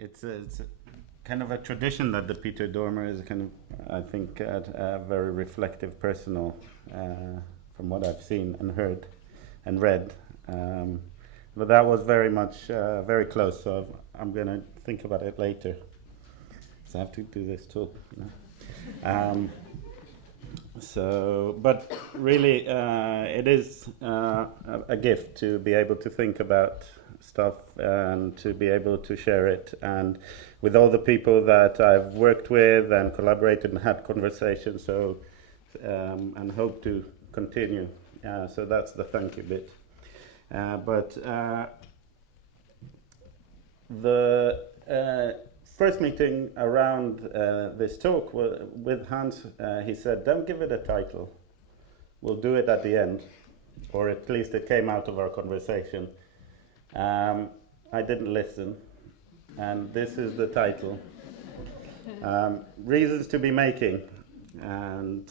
it's a kind of a tradition that the Peter Dormer is kind of, I think, a very reflective personal, from what I've seen and heard and read. But that was very much, very close, so I'm going to think about it later. So I have to do this too. But really, it is a gift to be able to think about stuff and to be able to share it. And with all the people that I've worked with and collaborated and had conversations, and hope to continue. So that's the thank you bit. The first meeting around this talk with Hans, he said, don't give it a title. We'll do it at the end. Or at least it came out of our conversation. I didn't listen. And this is the title. Reasons to be making. And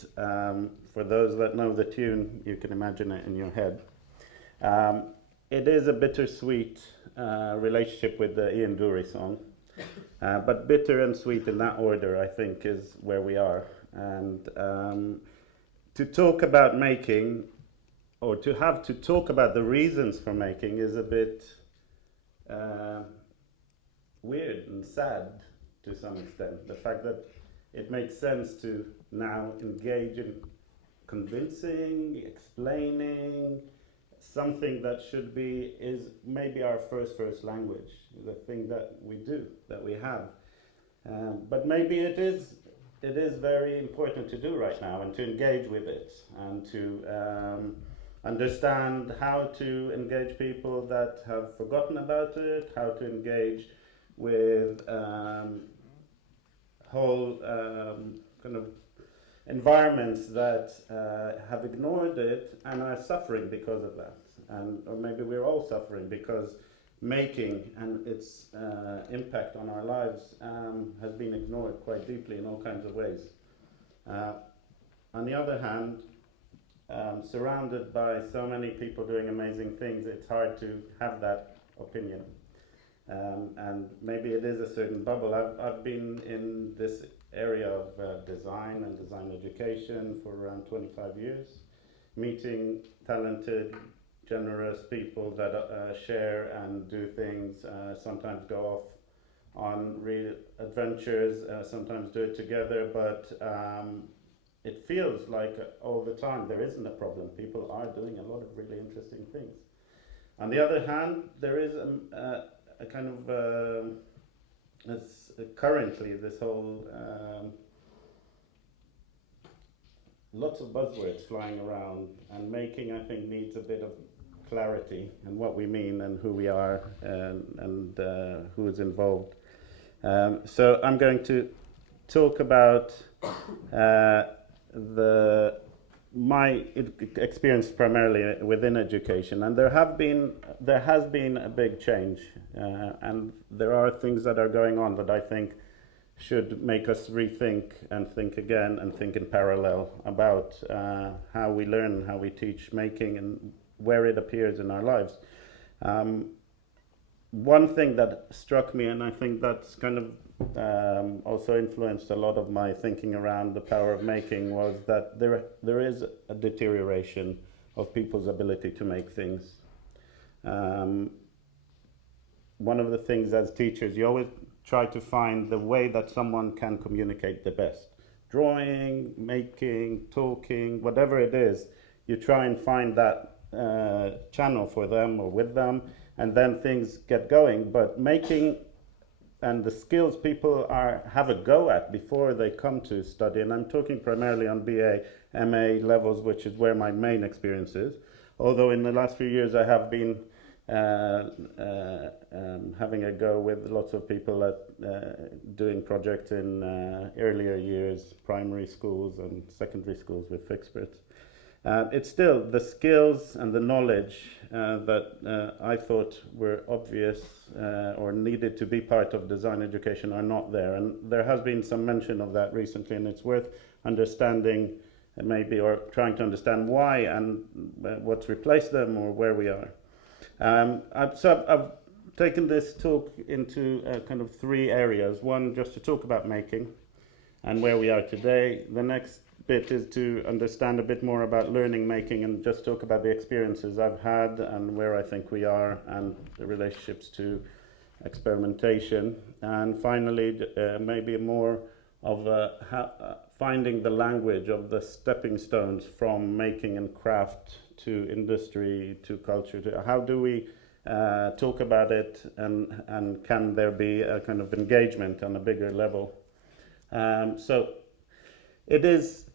for those that know the tune, you can imagine it in your head. It is a bittersweet relationship with the Ian Dury song. But bitter and sweet in that order, I think, is where we are. And to talk about making, or to have to talk about the reasons for making, is a bit weird and sad to some extent. The fact that it makes sense to now engage in convincing, explaining something that is maybe our first language, the thing that we do, that we have. But maybe it is very important to do right now, and to engage with it, and to understand how to engage people that have forgotten about it, how to engage with whole kind of environments that have ignored it and are suffering because of that. Or maybe we're all suffering because making and its impact on our lives has been ignored quite deeply in all kinds of ways. On the other hand, surrounded by so many people doing amazing things, it's hard to have that opinion. And maybe it is a certain bubble. I've been in this area of design and design education for around 25 years, meeting talented, generous people that share and do things, sometimes go off on real adventures, sometimes do it together, but it feels like all the time there isn't a problem. People are doing a lot of really interesting things. On the other hand, there is a kind of currently this whole lots of buzzwords flying around, and making, I think, needs a bit of clarity in what we mean and who we are and who is involved. So I'm going to talk about my experience primarily within education, and there has been a big change, and there are things that are going on that I think should make us rethink and think again and think in parallel about how we learn, how we teach making, and where it appears in our lives. One thing that struck me, and I think that's kind of also influenced a lot of my thinking around the power of making, was that there is a deterioration of people's ability to make things. One of the things as teachers, you always try to find the way that someone can communicate the best. Drawing, making, talking, whatever it is, you try and find that channel for them or with them, and then things get going. But making and the skills people have a go at before they come to study, and I'm talking primarily on BA, MA levels, which is where my main experience is. Although in the last few years I have been having a go with lots of people at doing projects in earlier years, primary schools and secondary schools with experts. It's still the skills and the knowledge that I thought were obvious or needed to be part of design education are not there. And there has been some mention of that recently, and it's worth understanding maybe, or trying to understand why and what's replaced them or where we are. I've taken this talk into kind of three areas. One, just to talk about making and where we are today. The next bit is to understand a bit more about learning making and just talk about the experiences I've had and where I think we are and the relationships to experimentation. And finally, maybe more of finding the language of the stepping stones from making and craft to industry to culture. To how do we talk about it, and can there be a kind of engagement on a bigger level? So it is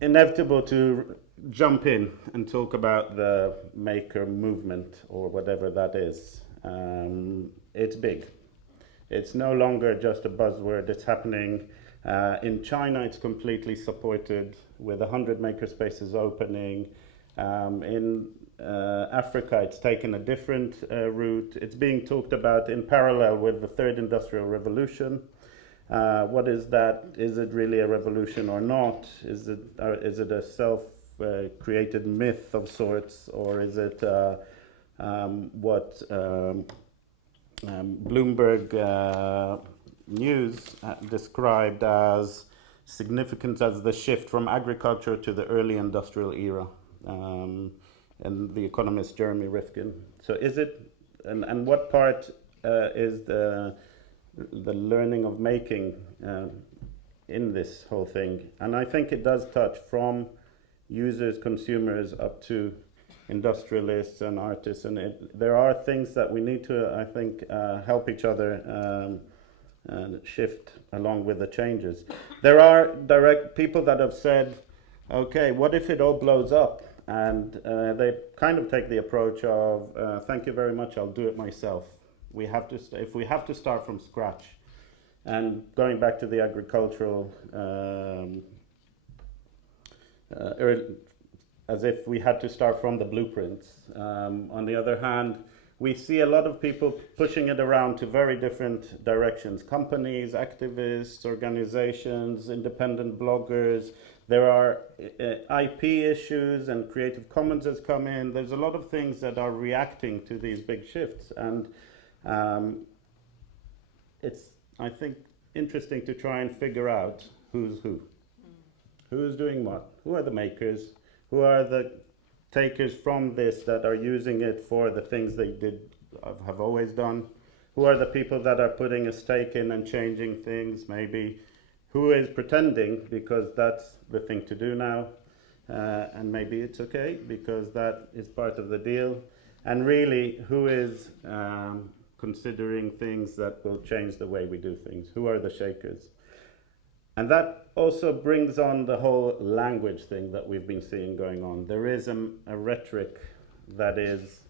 inevitable to jump in and talk about the maker movement or whatever that is. It's big. It's no longer just a buzzword. It's happening in China. It's completely supported with 100 makerspaces opening. In Africa, it's taken a different route. It's being talked about in parallel with the third industrial revolution. What is that? Is it really a revolution or not? Is it a self-created myth of sorts, or is it what Bloomberg News described as significant as the shift from agriculture to the early industrial era, and the economist Jeremy Rifkin. So is it, and what part is the learning of making in this whole thing? And I think it does touch from users, consumers, up to industrialists and artists, and there are things that we need to, I think, help each other shift along with the changes. There are direct people that have said, okay, what if it all blows up? And they kind of take the approach of, thank you very much, I'll do it myself. We have to if we have to start from scratch, and going back to the agricultural, as if we had to start from the blueprints. On the other hand, we see a lot of people pushing it around to very different directions. Companies, activists, organizations, independent bloggers. There are IP issues, and Creative Commons has come in. There's a lot of things that are reacting to these big shifts. And it's, I think, interesting to try and figure out who's who. Who's doing what? Who are the makers? Who are the takers from this that are using it for the things they have always done? Who are the people that are putting a stake in and changing things, maybe? Who is pretending because that's the thing to do now, and maybe it's okay because that is part of the deal? And really, who is considering things that will change the way we do things? Who are the shakers? And that also brings on the whole language thing that we've been seeing going on. There is a rhetoric that is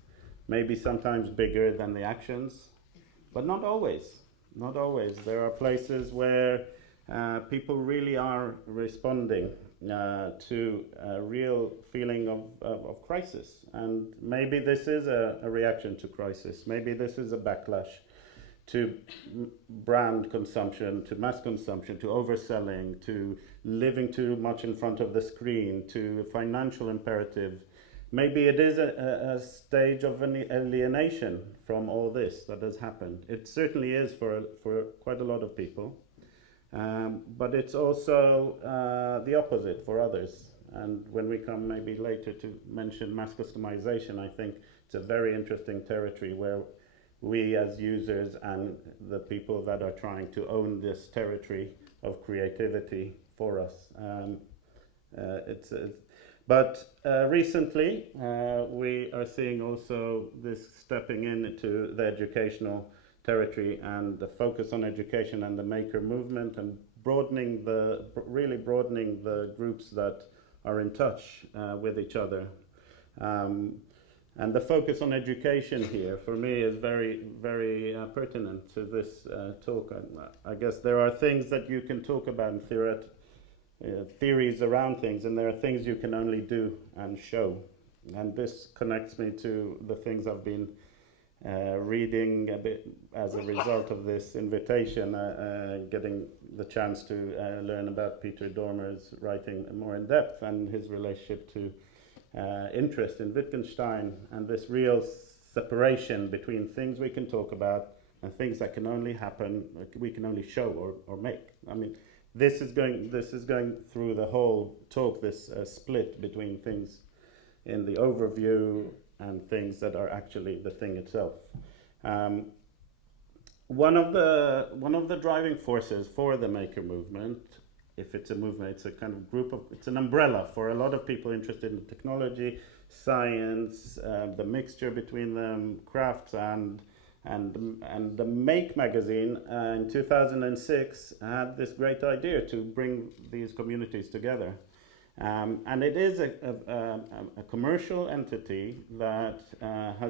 maybe sometimes bigger than the actions, but not always. Not always. There are places where people really are responding to a real feeling of crisis. And maybe this is a reaction to crisis. Maybe this is a backlash to brand consumption, to mass consumption, to overselling, to living too much in front of the screen, to financial imperative. Maybe it is a stage of an alienation from all this that has happened. It certainly is for quite a lot of people. But it's also the opposite for others. And when we come maybe later to mention mass customization, I think it's a very interesting territory where we as users and the people that are trying to own this territory of creativity for us. But recently we are seeing also this stepping into the educational territory and the focus on education and the maker movement, and really broadening the groups that are in touch with each other. And the focus on education here, for me, is very, very pertinent to this talk. I guess there are things that you can talk about in theories around things, and there are things you can only do and show. And this connects me to the things I've been reading a bit as a result of this invitation, getting the chance to learn about Peter Dormer's writing more in depth and his relationship to interest in Wittgenstein and this real separation between things we can talk about and things that can only happen, we can only show or make. I mean, this is going through the whole talk, this split between things in the overview and things that are actually the thing itself. One of the driving forces for the maker movement, if it's a movement, it's a kind of group of, it's an umbrella for a lot of people interested in technology, science, the mixture between them, crafts and the Make magazine in 2006 had this great idea to bring these communities together. And it is a commercial entity that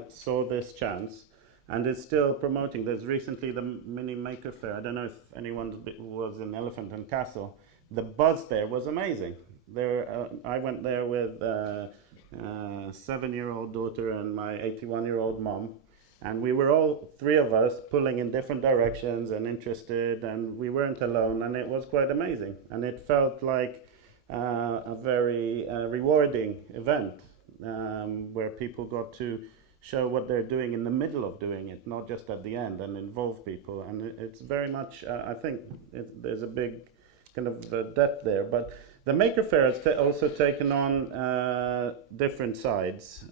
saw this chance and is still promoting. There's recently the mini maker fair. I don't know if anyone was in Elephant and Castle. The buzz there was amazing. I went there with a 7-year-old daughter and my 81-year-old mom. And we were all three of us pulling in different directions and interested, and we weren't alone, and it was quite amazing. And it felt like a very rewarding event where people got to show what they're doing in the middle of doing it, not just at the end, and involve people. And it's very much, I think there's a big kind of depth there. But the Maker Faire has also taken on different sides.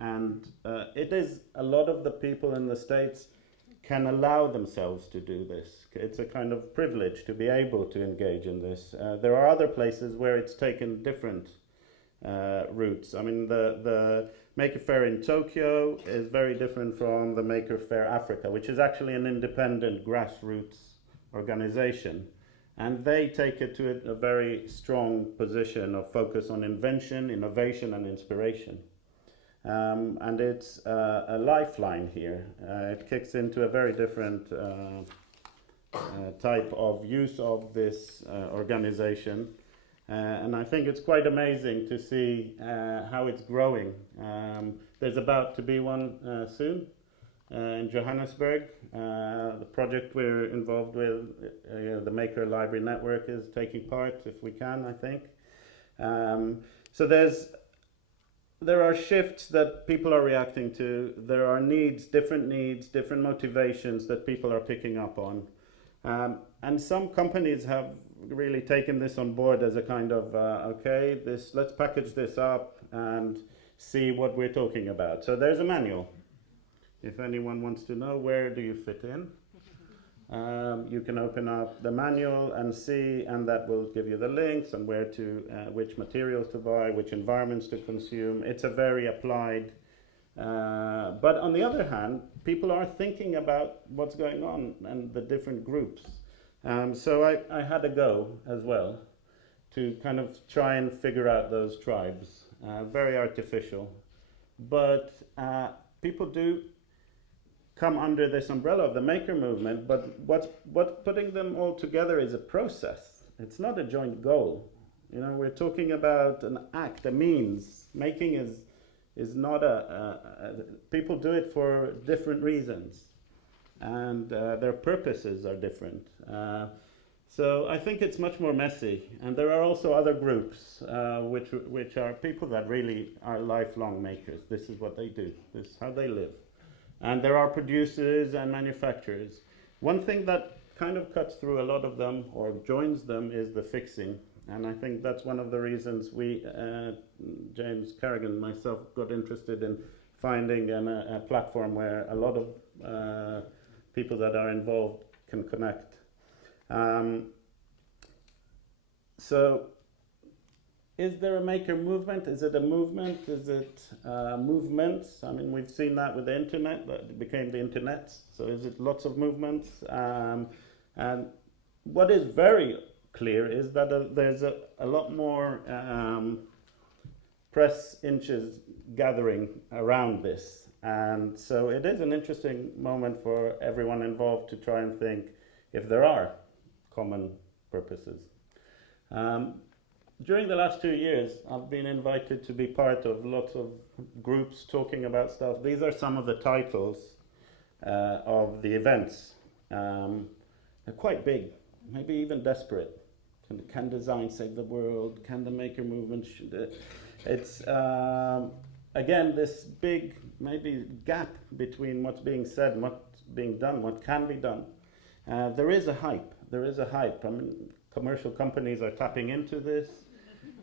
And it is, a lot of the people in the States can allow themselves to do this. It's a kind of privilege to be able to engage in this. There are other places where it's taken different routes. I mean, the Maker Faire in Tokyo is very different from the Maker Faire Africa, which is actually an independent grassroots organization. And they take it to a very strong position of focus on invention, innovation, and inspiration. And it's a lifeline here. It kicks into a very different type of use of this organization. And I think it's quite amazing to see how it's growing. There's about to be one soon in Johannesburg. The project we're involved with, the Maker Library Network, is taking part, if we can, I think. So there are shifts that people are reacting to. There are needs, different motivations that people are picking up on. And some companies have really taken this on board as a kind of, okay, let's package this up and see what we're talking about. So there's a manual. If anyone wants to know where do you fit in, you can open up the manual and see, and that will give you the links and where to, which materials to buy, which environments to consume. It's a very applied, but on the other hand, people are thinking about what's going on and the different groups. So I had a go as well to kind of try and figure out those tribes, very artificial. But people do come under this umbrella of the maker movement, but what's putting them all together is a process. It's not a joint goal. You know, we're talking about an act, a means. Making is not people do it for different reasons, and their purposes are different. So I think it's much more messy, and there are also other groups which are people that really are lifelong makers. This is what they do. This is how they live. And there are producers and manufacturers. One thing that kind of cuts through a lot of them or joins them is the fixing. And I think that's one of the reasons we, James Carrigan and myself, got interested in finding a platform where a lot of people that are involved can connect. So is there a maker movement? Is it a movement? Is it movements? I mean, we've seen that with the internet, that it became the internet. So is it lots of movements? And what is very clear is that there's a lot more press inches gathering around this. And so it is an interesting moment for everyone involved to try and think if there are common purposes. During the last 2 years, I've been invited to be part of lots of groups talking about stuff. These are some of the titles of the events. They're quite big, maybe even desperate. Can design save the world? Can the maker movement? It's, again, this big maybe gap between what's being said and what's being done, what can be done. There is a hype. There is a hype. I mean, commercial companies are tapping into this.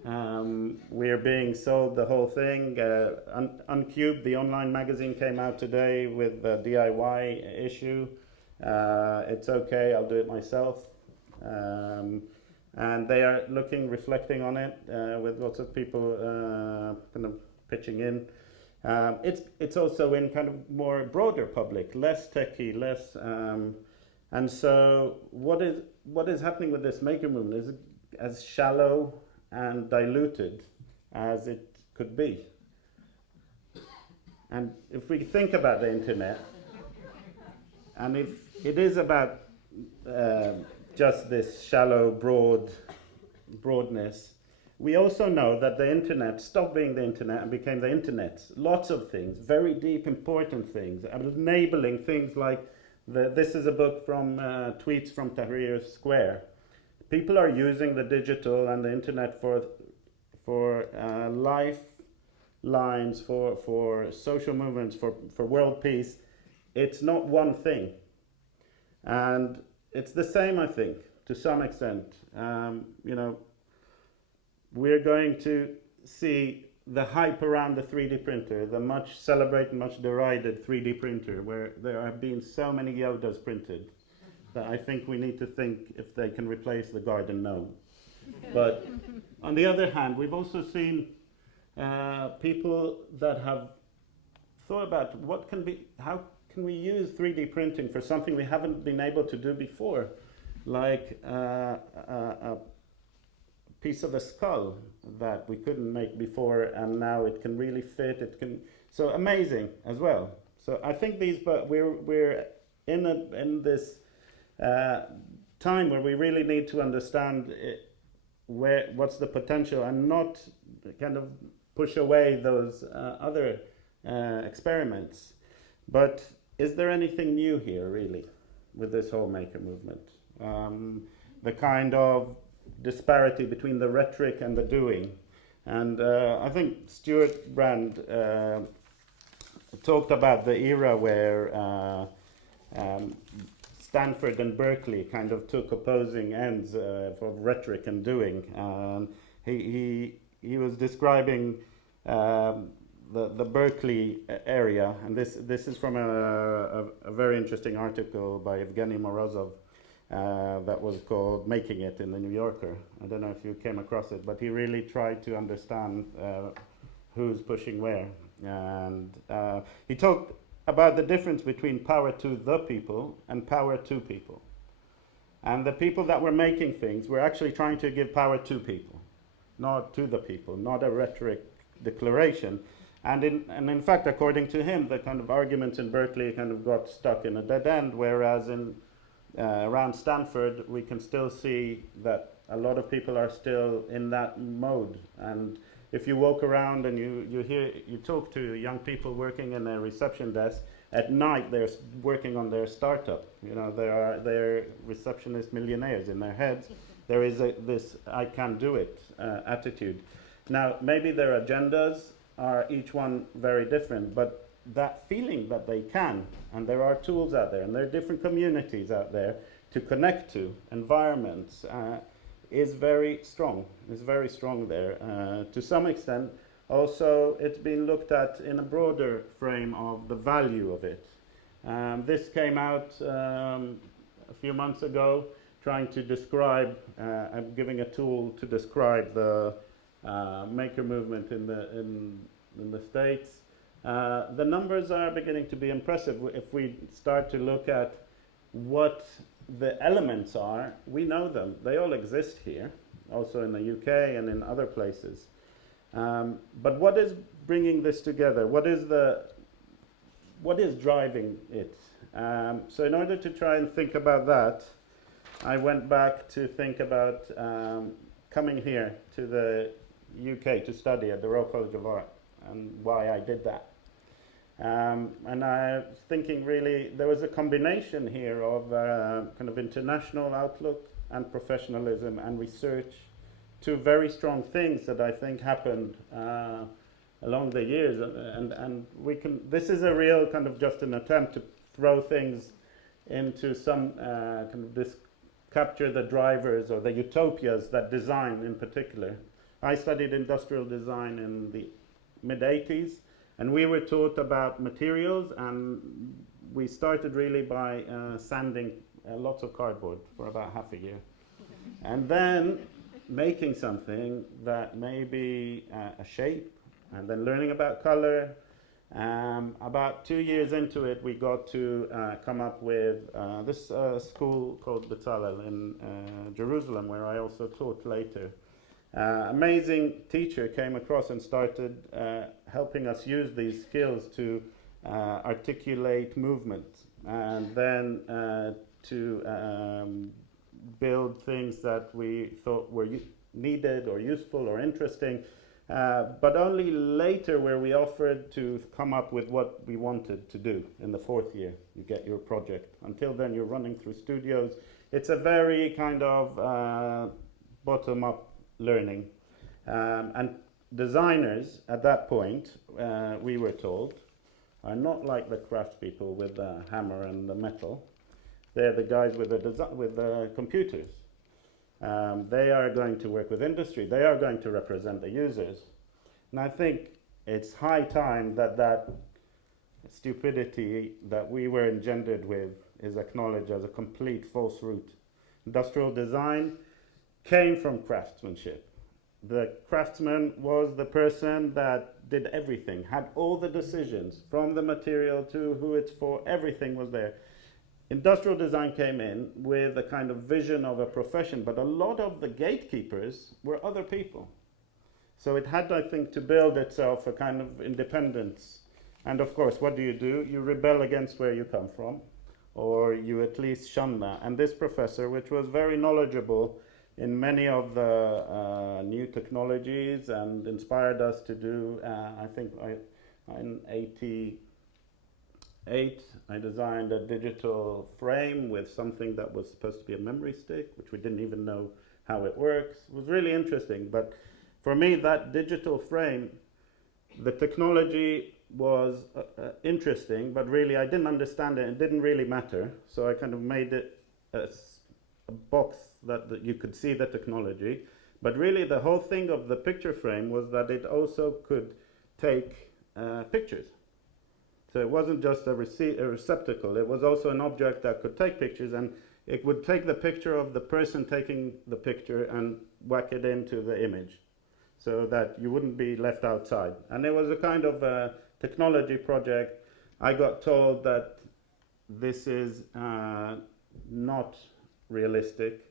We're being sold the whole thing. Uncubed, the online magazine, came out today with a DIY issue. It's okay, I'll do it myself. And they are reflecting on it with lots of people kind of pitching in. It's also in kind of more broader public, less techie, less. And so what is happening with this maker movement is as shallow and diluted as it could be. And if we think about the internet, and if it is about just this shallow, broadness, we also know that the internet stopped being the internet and became the internet. Lots of things, very deep, important things, enabling things like this is a book from tweets from Tahrir Square. People are using the digital and the internet for lifelines, for social movements, for world peace. It's not one thing. And it's the same, I think, to some extent. We're going to see the hype around the 3D printer, the much celebrated, much derided 3D printer, where there have been so many Yodas printed that I think we need to think if they can replace the garden gnome. But on the other hand, we've also seen people that have thought about how can we use 3D printing for something we haven't been able to do before, like a piece of a skull that we couldn't make before, and now it can really fit. It can, so amazing as well. So I think we're in this time where we really need to understand what's the potential, and not kind of push away those other experiments. But is there anything new here, really, with this whole maker movement? The kind of disparity between the rhetoric and the doing. And I think Stuart Brand talked about the era where Stanford and Berkeley kind of took opposing ends for rhetoric and doing. He was describing the Berkeley area, and this is from a very interesting article by Evgeny Morozov that was called "Making It" in the New Yorker. I don't know if you came across it, but he really tried to understand who's pushing where, and he talked about the difference between power to the people and power to people. And the people that were making things were actually trying to give power to people, not to the people, not a rhetoric declaration. And in fact, according to him, the kind of arguments in Berkeley kind of got stuck in a dead end, whereas in around Stanford, we can still see that a lot of people are still in that mode. And if you walk around and you talk to young people working in a reception desk, at night they're working on their startup. They're receptionist millionaires in their heads. There is this "I can do it" attitude. Now, maybe their agendas are each one very different, but that feeling that they can, and there are tools out there, and there are different communities out there to connect to, environments, is very strong. Is very strong there. To some extent, also, it's been looked at in a broader frame of the value of it. This came out a few months ago, trying to describe, and giving a tool to describe the maker movement in the States. The numbers are beginning to be impressive. If we start to look at what the elements are, we know them. They all exist here, also in the UK and in other places. But what is bringing this together? What is driving it? So in order to try and think about that, I went back to think about coming here to the UK to study at the Royal College of Art, and why I did that. And I was thinking, really, there was a combination here of kind of international outlook and professionalism and research, two very strong things that I think happened along the years, and we can. This is a real kind of just an attempt to throw things into some kind of this, capture the drivers or the utopias that design in particular. I studied industrial design in the mid-80s, and we were taught about materials, and we started really by sanding lots of cardboard for about half a year. And then making something that may be a shape, and then learning about color. About 2 years into it, we got to come up with this school called Bezalel in Jerusalem, where I also taught later. Amazing teacher came across and started helping us use these skills to articulate movement, and then to build things that we thought were needed or useful or interesting. But only later where we offered to come up with what we wanted to do in the 4th year. You get your project. Until then, you're running through studios. It's a very kind of bottom-up learning. And designers at that point, we were told, are not like the craftspeople with the hammer and the metal. They're the guys with the computers. They are going to work with industry. They are going to represent the users. And I think it's high time that that stupidity that we were engendered with is acknowledged as a complete false route. Industrial design came from craftsmanship. The craftsman was the person that did everything, had all the decisions, from the material to who it's for, everything was there. Industrial design came in with a kind of vision of a profession, but a lot of the gatekeepers were other people. So it had, I think, to build itself a kind of independence. And of course, what do? You rebel against where you come from, or you at least shun that. And this professor, which was very knowledgeable in many of the new technologies and inspired us to do, I think in 88, I designed a digital frame with something that was supposed to be a memory stick, which we didn't even know how it works. It was really interesting, but for me, that digital frame, the technology was interesting, but really I didn't understand it. It didn't really matter, so I kind of made it a box that you could see the technology. But really the whole thing of the picture frame was that it also could take pictures. So it wasn't just a receptacle, it was also an object that could take pictures, and it would take the picture of the person taking the picture and whack it into the image so that you wouldn't be left outside. And it was a kind of a technology project. I got told that this is not realistic.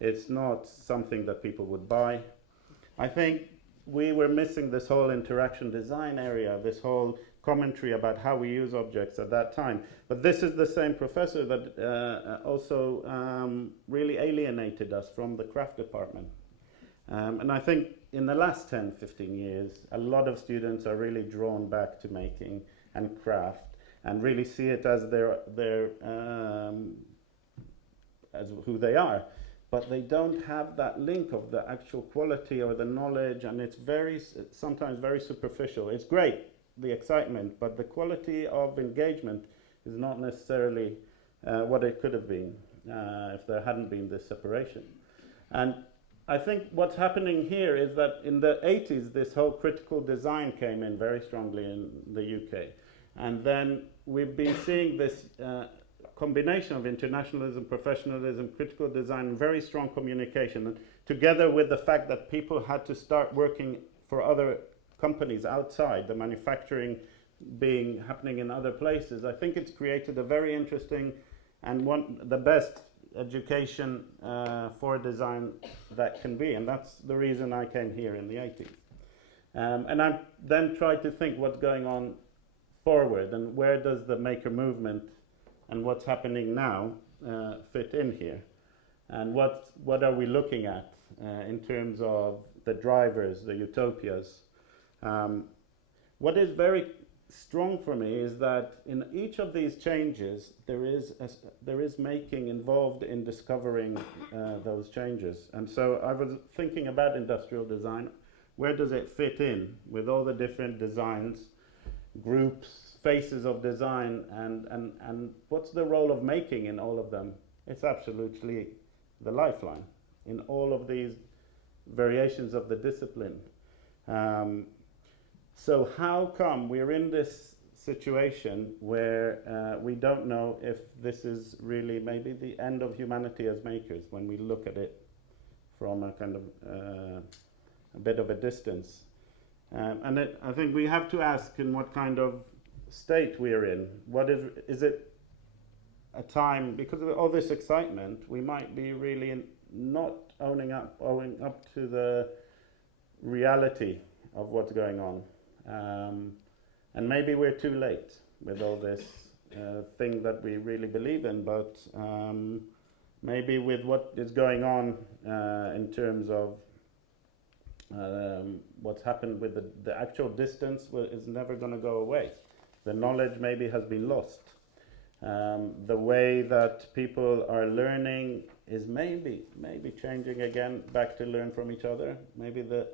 It's not something that people would buy. I think we were missing this whole interaction design area, this whole commentary about how we use objects at that time. But this is the same professor that also really alienated us from the craft department. And I think in the last 10, 15 years, a lot of students are really drawn back to making and craft and really see it as as who they are. But they don't have that link of the actual quality or the knowledge, and it's sometimes very superficial. It's great, the excitement, but the quality of engagement is not necessarily what it could have been if there hadn't been this separation. And I think what's happening here is that in the 80s, this whole critical design came in very strongly in the UK. And then we've been seeing this combination of internationalism, professionalism, critical design, very strong communication, and together with the fact that people had to start working for other companies outside, the manufacturing happening in other places, I think it's created a very interesting and the best education for design that can be, and that's the reason I came here in the 80s. And I then tried to think what's going on forward, and where does the maker movement and what's happening now fit in here, and what are we looking at in terms of the drivers, the utopias. What is very strong for me is that in each of these changes there is making involved in discovering those changes. And so I was thinking about industrial design. where does it fit in with all the different designs, groups, phases of design, and what's the role of making in all of them? It's absolutely the lifeline in all of these variations of the discipline. So how come we're in this situation where we don't know if this is really maybe the end of humanity as makers when we look at it from a kind of a bit of a distance? I think we have to ask in what kind of state we're in. What is it a time, because of all this excitement, we might be really not owning up to the reality of what's going on. And maybe we're too late with all this thing that we really believe in, but maybe with what is going on in terms of what's happened with the actual distance is never going to go away. The knowledge maybe has been lost. The way that people are learning is maybe changing again, back to learn from each other. Maybe the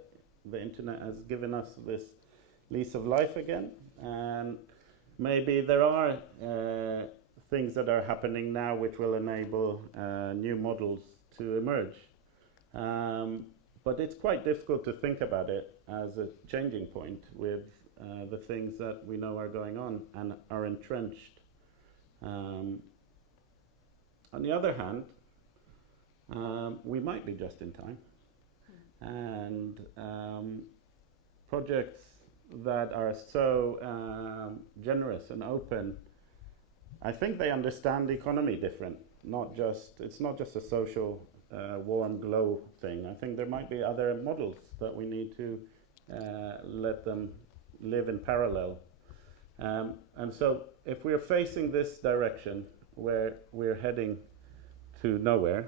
internet has given us this lease of life again, and maybe there are things that are happening now which will enable new models to emerge. But it's quite difficult to think about it as a changing point with the things that we know are going on and are entrenched. On the other hand, we might be just in time, and projects that are so generous and open, I think they understand the economy different. It's not just a social warm glow thing. I think there might be other models that we need to let them live in parallel. And so if we're facing this direction where we're heading to nowhere,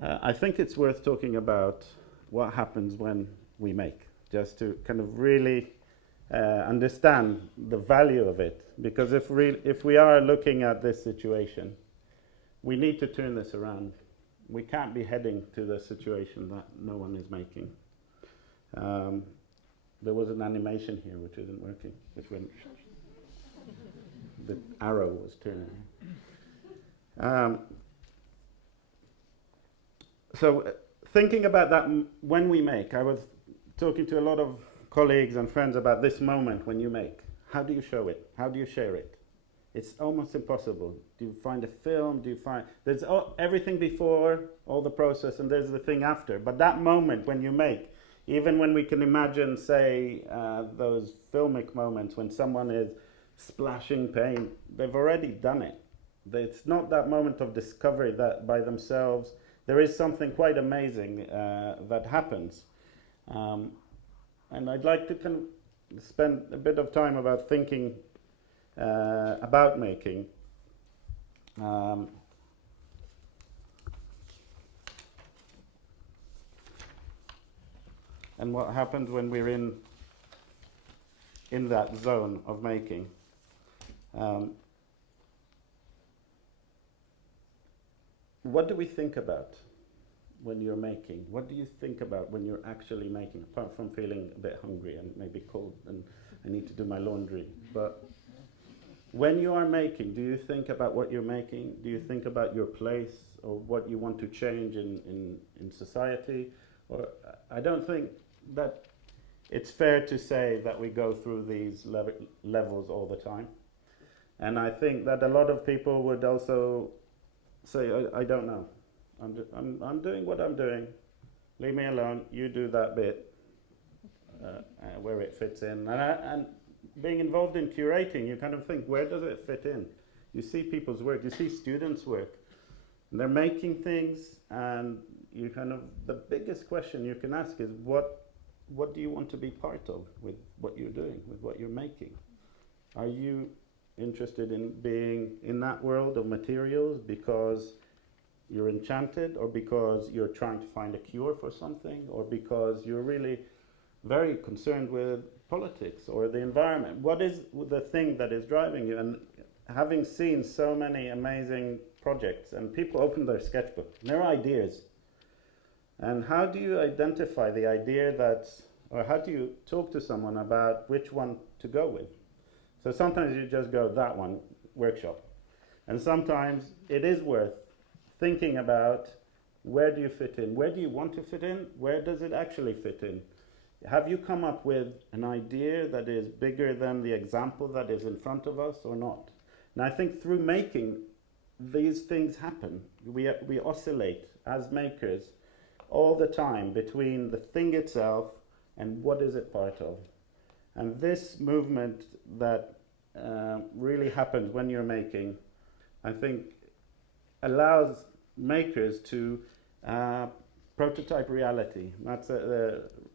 I think it's worth talking about what happens when we make, just to kind of really understand the value of it. Because if we are looking at this situation, we need to turn this around. We can't be heading to the situation that no one is making. There was an animation here which isn't working, which went, the arrow was turning. So thinking about that when we make, I was talking to a lot of colleagues and friends about this moment when you make. How do you show it? How do you share it? It's almost impossible. Do you find a film? There's everything before, all the process, and there's the thing after. But that moment when you make, even when we can imagine, say, those filmic moments when someone is splashing paint, they've already done it. It's not that moment of discovery that by themselves. There is something quite amazing that happens. And I'd like to kind of spend a bit of time about thinking about making. And what happens when we're in that zone of making. What do we think about when you're making? What do you think about when you're actually making, apart from feeling a bit hungry and maybe cold and I need to do my laundry? But when you are making, do you think about what you're making? Do you think about your place or what you want to change in society? Or I don't think that it's fair to say that we go through these levels all the time. And I think that a lot of people would also say, I don't know. I'm doing what I'm doing. Leave me alone. You do that bit where it fits in. And being involved in curating, you kind of think, where does it fit in? You see people's work. You see students' work. And they're making things, and you kind of, the biggest question you can ask is, what do you want to be part of with what you're doing, with what you're making? Are you interested in being in that world of materials because you're enchanted, or because you're trying to find a cure for something, or because you're really very concerned with politics or the environment? What is the thing that is driving you? And having seen so many amazing projects, and people open their sketchbook, and their ideas, And how do you identify the idea that, or how do you talk to someone about which one to go with? So sometimes you just go, that one, workshop. And sometimes it is worth thinking about, where do you fit in? Where do you want to fit in? Where does it actually fit in? Have you come up with an idea that is bigger than the example that is in front of us or not? And I think through making, these things happen. We oscillate as makers all the time between the thing itself and what is it part of. And this movement that really happens when you're making, I think, allows makers to prototype reality. That's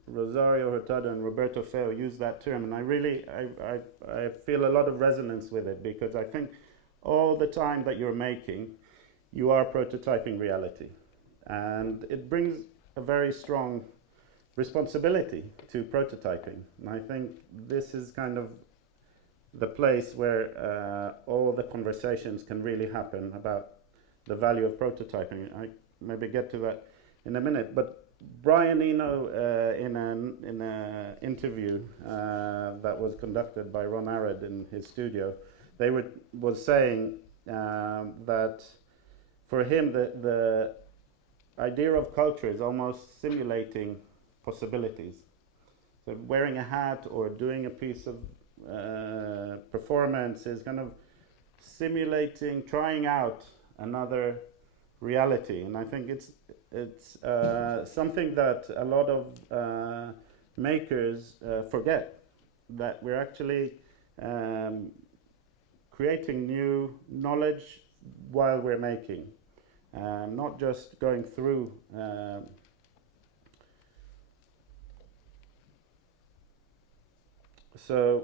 Rosario Hurtado and Roberto Feo use that term, and I feel a lot of resonance with it, because I think all the time that you're making, you are prototyping reality. And it brings a very strong responsibility to prototyping. And I think this is kind of the place where all the conversations can really happen about the value of prototyping. I maybe get to that in a minute, but Brian Eno, in an interview that was conducted by Ron Arad in his studio, was saying that for him the idea of culture is almost simulating possibilities. So wearing a hat or doing a piece of performance is kind of simulating, trying out another reality. And I think it's something that a lot of makers forget, that we're actually creating new knowledge while we're making, not just going through so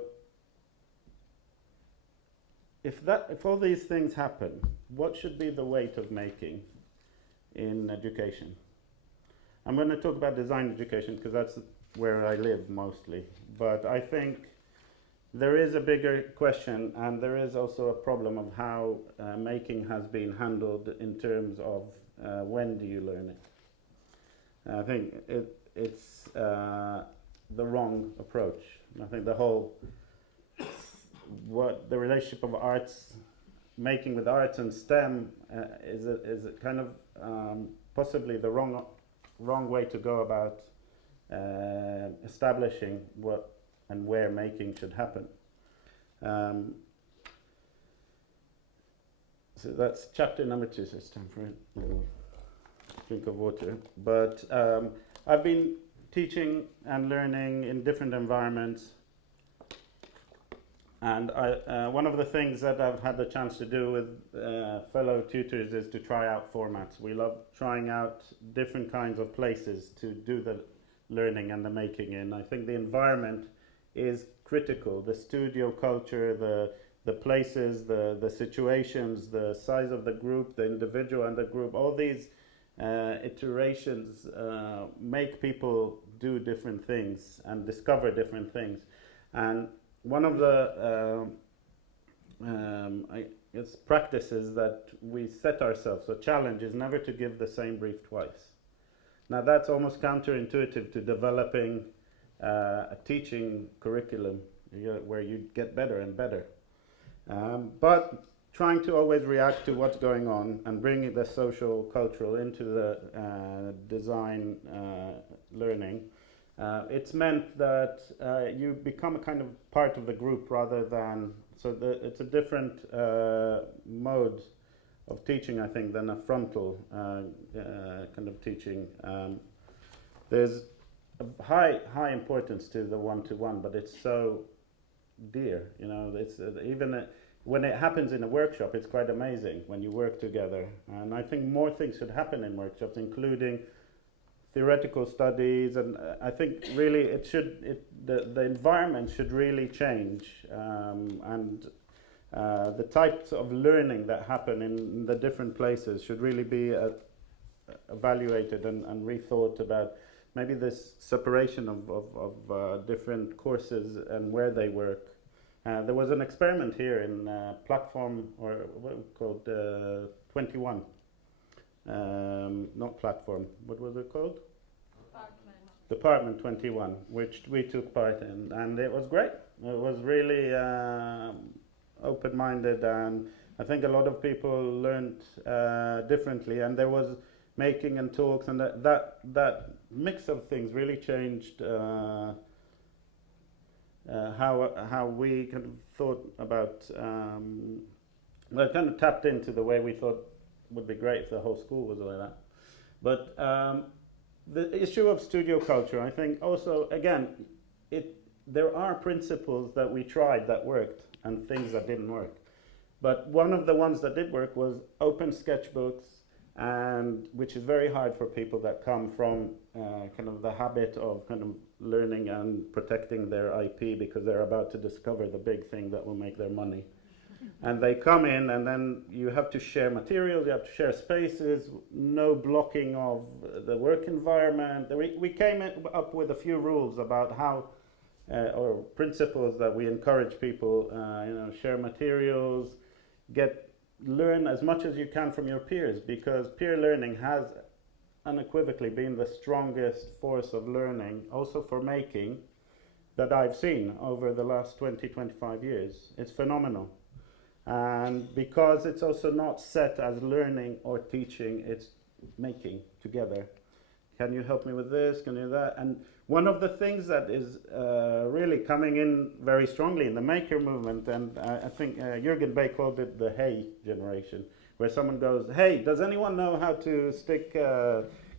if all these things happen, what should be the weight of making in education? I'm going to talk about design education because that's where I live mostly, but I think there is a bigger question, and there is also a problem of how making has been handled in terms of when do you learn it. I think it's the wrong approach. I think the whole the relationship of arts, making with arts and STEM is a kind of possibly the wrong way to go about establishing what and where making should happen. So that's chapter number 2, so it's time for a little drink of water. But I've been teaching and learning in different environments, and one of the things that I've had the chance to do with fellow tutors is to try out formats. We love trying out different kinds of places to do the learning and the making in. I think the environment is critical. The studio culture, the places, the situations, the size of the group, the individual and the group, all these iterations make people do different things and discover different things. And one of the I guess practices that we set ourselves, so challenge, is never to give the same brief twice. Now that's almost counterintuitive to developing a teaching curriculum where you get better and better. But trying to always react to what's going on and bringing the social, cultural into the design learning, it's meant that you become a kind of part of the group rather than, so it's a different mode of teaching, I think, than a frontal kind of teaching. There's a high importance to the one-to-one, but it's so dear, you know. It's even when it happens in a workshop, it's quite amazing when you work together. And I think more things should happen in workshops, including theoretical studies. And I think really the environment should really change, and the types of learning that happen in the different places should really be evaluated and rethought about. Maybe this separation of different courses and where they work. There was an experiment here in platform, or what was it called, 21. Not platform. What was it called? Department 21, which we took part in, and it was great. It was really open-minded, and I think a lot of people learned differently, and there was making and talks, and that mix of things really changed how we kind of thought about. Well, it kind of tapped into the way we thought would be great if the whole school was like that. But the issue of studio culture, I think also, again, there are principles that we tried that worked and things that didn't work. But one of the ones that did work was open sketchbooks, and which is very hard for people that come from kind of the habit of kind of learning and protecting their IP because they're about to discover the big thing that will make their money. And they come in, and then you have to share materials, you have to share spaces, no blocking of the work environment. We came up with a few rules about how, or principles that we encourage people, share materials, learn as much as you can from your peers, because peer learning has unequivocally been the strongest force of learning, also for making, that I've seen over the last 20-25 years. It's phenomenal. And because it's also not set as learning or teaching, it's making together. Can you help me with this? Can you do that? And one of the things that is really coming in very strongly in the maker movement, and I think Jürgen Bay called it the hey generation, where someone goes, hey, does anyone know how to stick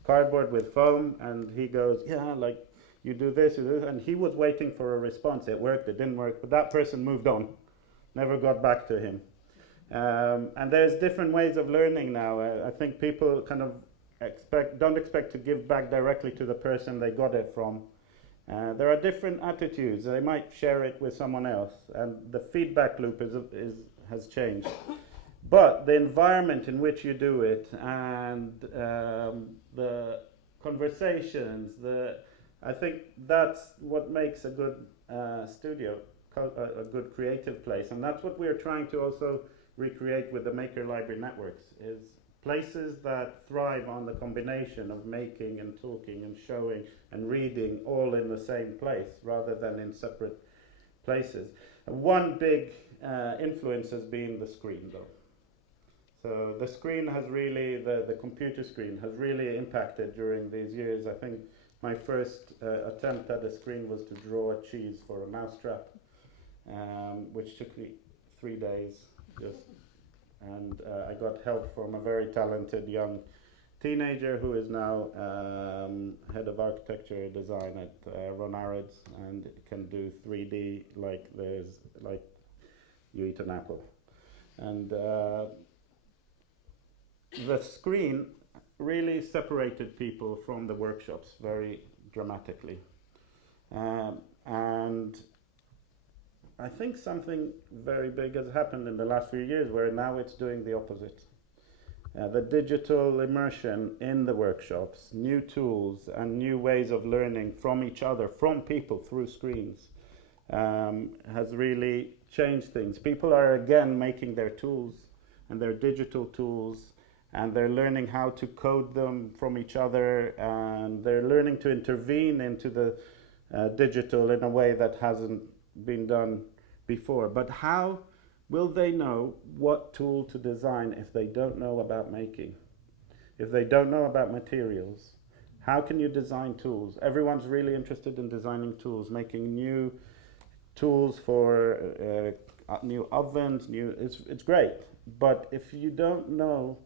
cardboard with foam? And he goes, yeah, like you do this, and he was waiting for a response. It worked, it didn't work, but that person moved on. Never got back to him. And there's different ways of learning now. I think people kind of don't expect to give back directly to the person they got it from. There are different attitudes. They might share it with someone else, and the feedback loop has changed. But the environment in which you do it, and the conversations, I think that's what makes a good studio, a good creative place, and that's what we're trying to also recreate with the Maker Library networks, is places that thrive on the combination of making and talking and showing and reading all in the same place rather than in separate places. And one big influence has been the screen, though. So the screen has really, the computer screen has really impacted during these years. I think my first attempt at a screen was to draw a cheese for a mousetrap, which took me 3 days. And I got help from a very talented young teenager who is now head of architecture design at Ron Arred's, and can do 3D like you eat an apple. And the screen really separated people from the workshops very dramatically. And I think something very big has happened in the last few years, where now it's doing the opposite. The digital immersion in the workshops, new tools and new ways of learning from each other, from people through screens, has really changed things. People are again making their tools and their digital tools, and they're learning how to code them from each other, and they're learning to intervene into the digital in a way that hasn't been done before. But how will they know what tool to design if they don't know about making? If they don't know about materials? How can you design tools? Everyone's really interested in designing tools, making new tools for new ovens, it's great. But if you don't know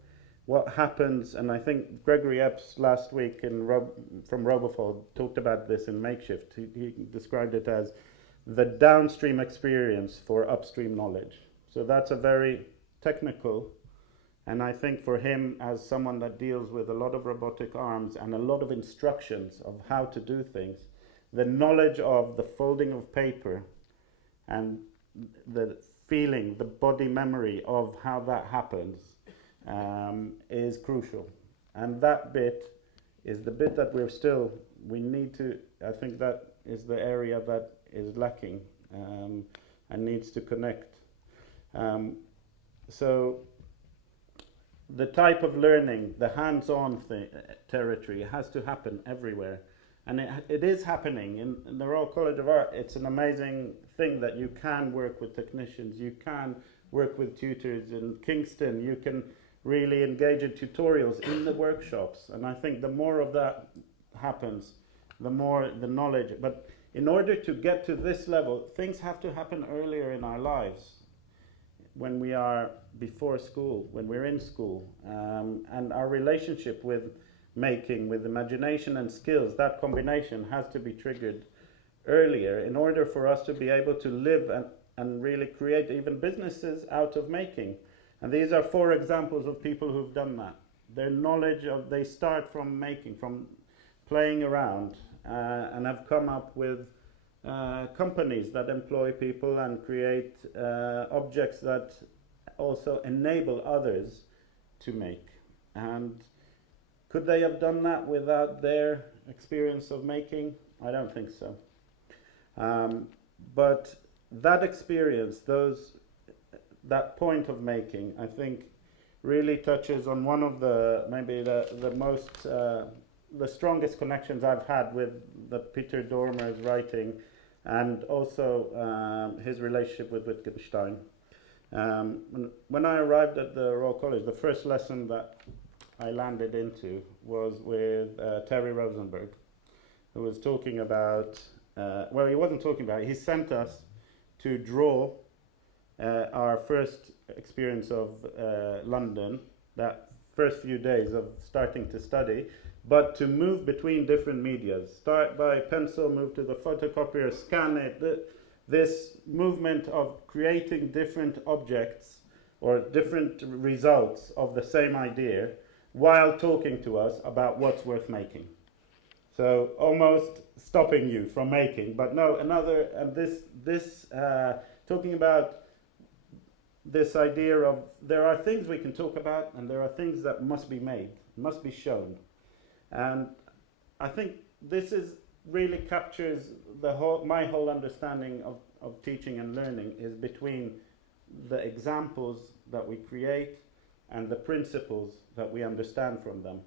what happens, and I think Gregory Epps last week from Robofold talked about this in Makeshift. He described it as the downstream experience for upstream knowledge. So that's a very technical, and I think for him, as someone that deals with a lot of robotic arms and a lot of instructions of how to do things, the knowledge of the folding of paper and the feeling, the body memory of how that happens is crucial. And that bit is the bit that we need to, I think that is the area that is lacking and needs to connect. So the type of learning, the hands-on territory has to happen everywhere. And it is happening in the Royal College of Art. It's an amazing thing that you can work with technicians, you can work with tutors in Kingston, you can really engage in tutorials in the workshops. And I think the more of that happens, the more the knowledge. But in order to get to this level, things have to happen earlier in our lives, when we are before school, when we're in school, and our relationship with making, with imagination and skills, that combination has to be triggered earlier in order for us to be able to live and really create even businesses out of making. And these are 4 examples of people who've done that. Their knowledge of, they start from making, from playing around, and have come up with companies that employ people and create objects that also enable others to make. And could they have done that without their experience of making? I don't think so. But that experience, that point of making, I think really touches on one of the, maybe the most, the strongest connections I've had with the Peter Dormer's writing, and also his relationship with Wittgenstein. When I arrived at the Royal College, the first lesson that I landed into was with Terry Rosenberg, who was talking about, well, he wasn't talking about it, he sent us to draw our first experience of London, that first few days of starting to study, but to move between different medias. Start by pencil, move to the photocopier, scan it. This movement of creating different objects or different results of the same idea while talking to us about what's worth making. So almost stopping you from making, but no, another, and this talking about this idea of there are things we can talk about and there are things that must be made, must be shown. And I think this really captures my whole understanding of teaching and learning is between the examples that we create and the principles that we understand from them.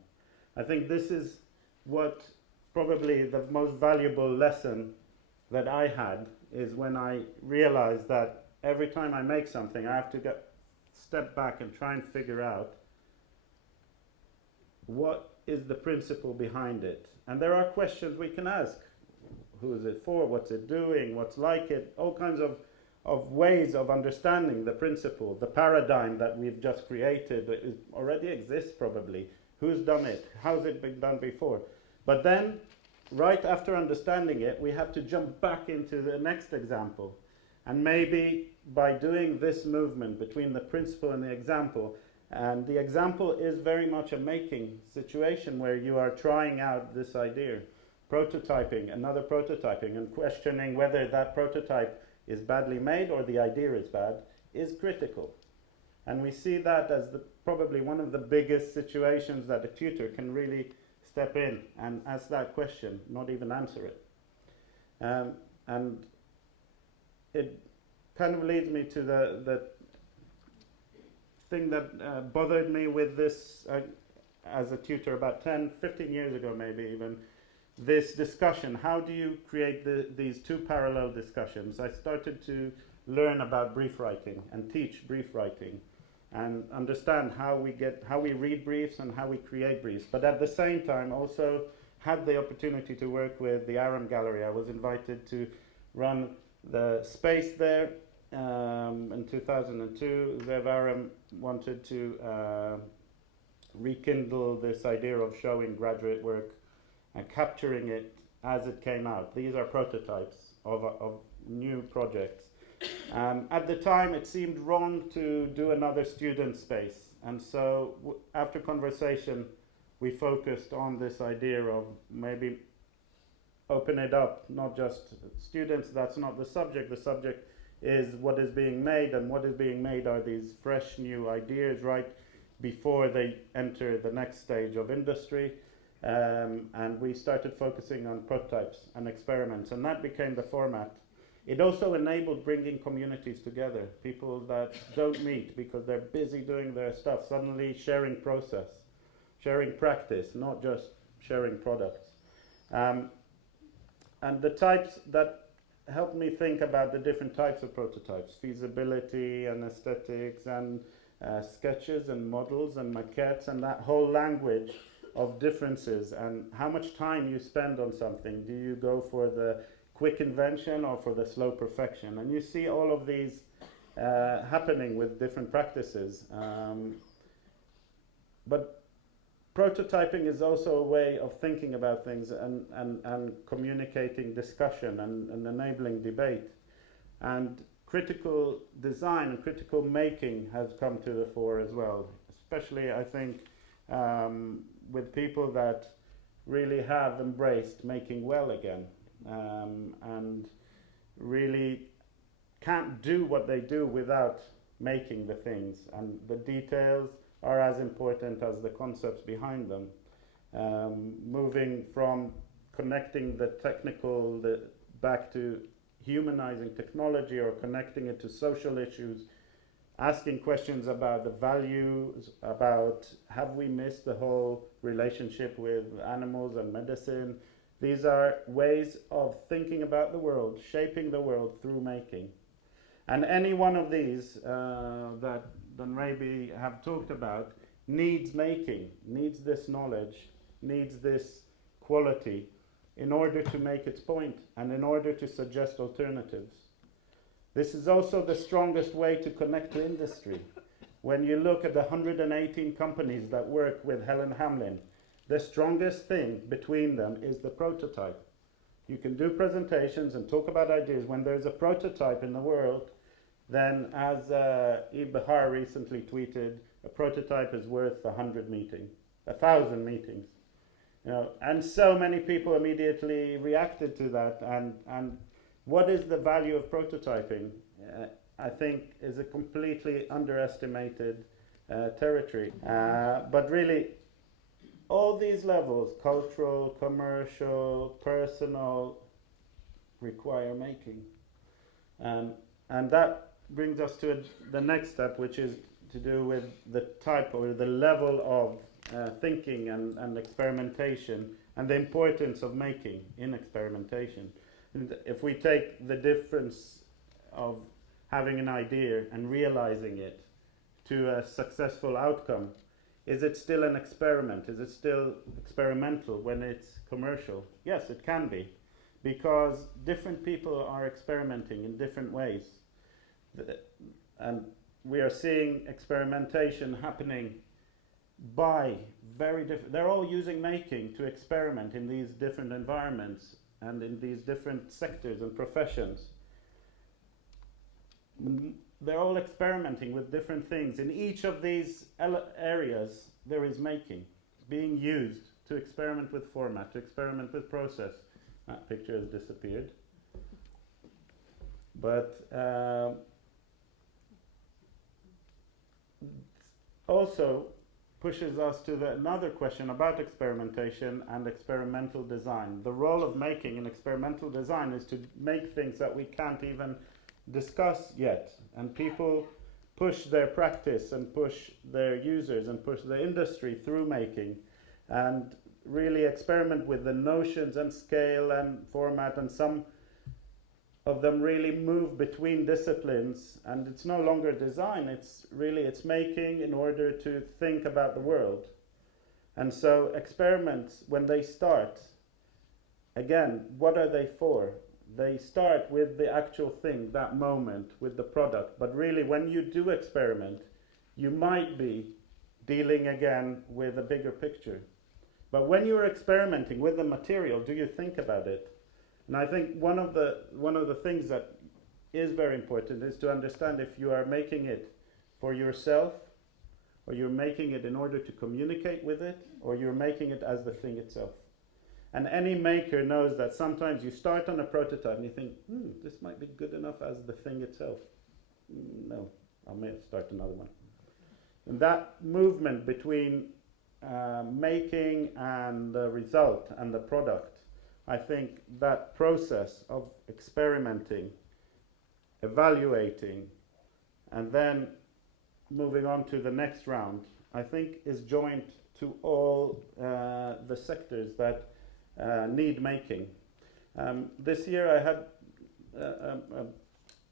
I think this is what probably the most valuable lesson that I had is when I realized that every time I make something, I have to step back and try and figure out what is the principle behind it. And there are questions we can ask. Who is it for? What's it doing? What's like it? All kinds of ways of understanding the principle, the paradigm that we've just created that already exists probably. Who's done it? How's it been done before? But then, right after understanding it, we have to jump back into the next example. And maybe by doing this movement between the principle and the example, and the example is very much a making situation where you are trying out this idea, prototyping, another prototyping, and questioning whether that prototype is badly made or the idea is bad, is critical. And we see that as probably one of the biggest situations that a tutor can really step in and ask that question, not even answer it. And it kind of leads me to the thing that bothered me with this as a tutor about 10, 15 years ago maybe even, this discussion. How do you create these 2 parallel discussions? I started to learn about brief writing and teach brief writing and understand how we read briefs and how we create briefs. But at the same time also had the opportunity to work with the Aram Gallery. I was invited to run the space there in 2002. Zev Aram wanted to rekindle this idea of showing graduate work and capturing it as it came out. These are prototypes of new projects. At the time, it seemed wrong to do another student space. And so after conversation, we focused on this idea of maybe open it up, not just students, that's not the subject. The subject is what is being made, and what is being made are these fresh new ideas right before they enter the next stage of industry. And we started focusing on prototypes and experiments, and that became the format. It also enabled bringing communities together, people that don't meet because they're busy doing their stuff, suddenly sharing process, sharing practice, not just sharing products. and the types that helped me think about the different types of prototypes: feasibility and aesthetics and sketches and models and maquettes, and that whole language of differences and how much time you spend on something. Do you go for the quick invention or for the slow perfection? And you see all of these happening with different practices. But prototyping is also a way of thinking about things and communicating discussion and enabling debate. And critical design and critical making has come to the fore as well, especially I think with people that really have embraced making well again, and really can't do what they do without making the things, and the details are as important as the concepts behind them. Moving from connecting the technical back to humanizing technology, or connecting it to social issues, asking questions about the values, about have we missed the whole relationship with animals and medicine. These are ways of thinking about the world, shaping the world through making. And any one of these that Don Raby have talked about needs making, needs this knowledge, needs this quality in order to make its point and in order to suggest alternatives. This is also the strongest way to connect to industry. When you look at the 118 companies that work with Helen Hamlin, the strongest thing between them is the prototype. You can do presentations and talk about ideas. When there's a prototype in the world, then as Eve Behar recently tweeted, a prototype is worth 100 meetings, 1,000 meetings. You know, and so many people immediately reacted to that. And what is the value of prototyping? I think is a completely underestimated territory. But really, all these levels, cultural, commercial, personal, require making. And that brings us to the next step, which is to do with the type or the level of thinking and experimentation, and the importance of making in experimentation. And if we take the difference of having an idea and realizing it to a successful outcome, is it still an experiment? Is it still experimental when it's commercial? Yes, it can be, because different people are experimenting in different ways. And we are seeing experimentation happening by very different, they're all using making to experiment in these different environments and in these different sectors and professions. They're all experimenting with different things. In each of these areas, there is making being used to experiment with format, to experiment with process. That picture has disappeared. But also pushes us to another question about experimentation and experimental design. The role of making in experimental design is to make things that we can't even discuss yet, and people push their practice and push their users and push the industry through making, and really experiment with the notions and scale and format, and some of them really move between disciplines, and it's no longer design, it's making in order to think about the world. And so experiments, when they start, again, what are they for? They start with the actual thing, that moment, with the product. But really, when you do experiment, you might be dealing again with a bigger picture. But when you're experimenting with the material, do you think about it? And I think one of the things that is very important is to understand if you are making it for yourself, or you're making it in order to communicate with it, or you're making it as the thing itself. And any maker knows that sometimes you start on a prototype and you think, this might be good enough as the thing itself. No, I may start another one. And that movement between making and the result and the product, I think that process of experimenting, evaluating, and then moving on to the next round, I think is joint to all the sectors that need making. This year I had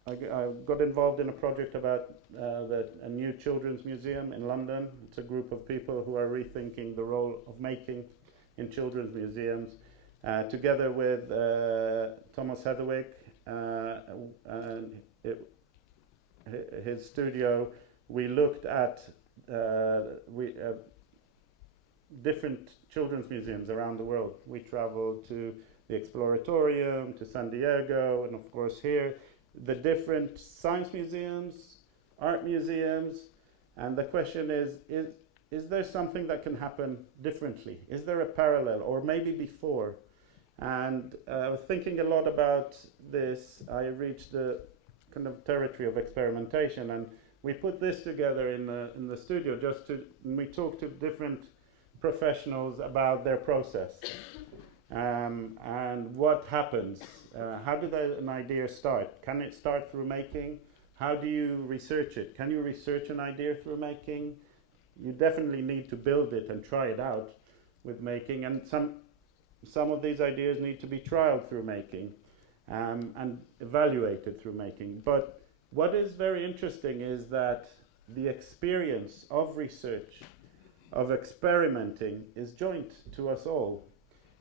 I got involved in a project about a new children's museum in London. It's a group of people who are rethinking the role of making in children's museums. Together with Thomas Heatherwick and his studio, we looked at different children's museums around the world. We traveled to the Exploratorium, to San Diego, and of course here, the different science museums, art museums, and the question is there something that can happen differently? Is there a parallel, or maybe before? And thinking a lot about this, I reached the kind of territory of experimentation, and we put this together in the studio we talked to different professionals about their process and what happens. How did an idea start? Can it start through making? How do you research it? Can you research an idea through making? You definitely need to build it and try it out with making, and some of these ideas need to be trialed through making and evaluated through making. But what is very interesting is that the experience of research, of experimenting, is joint to us all.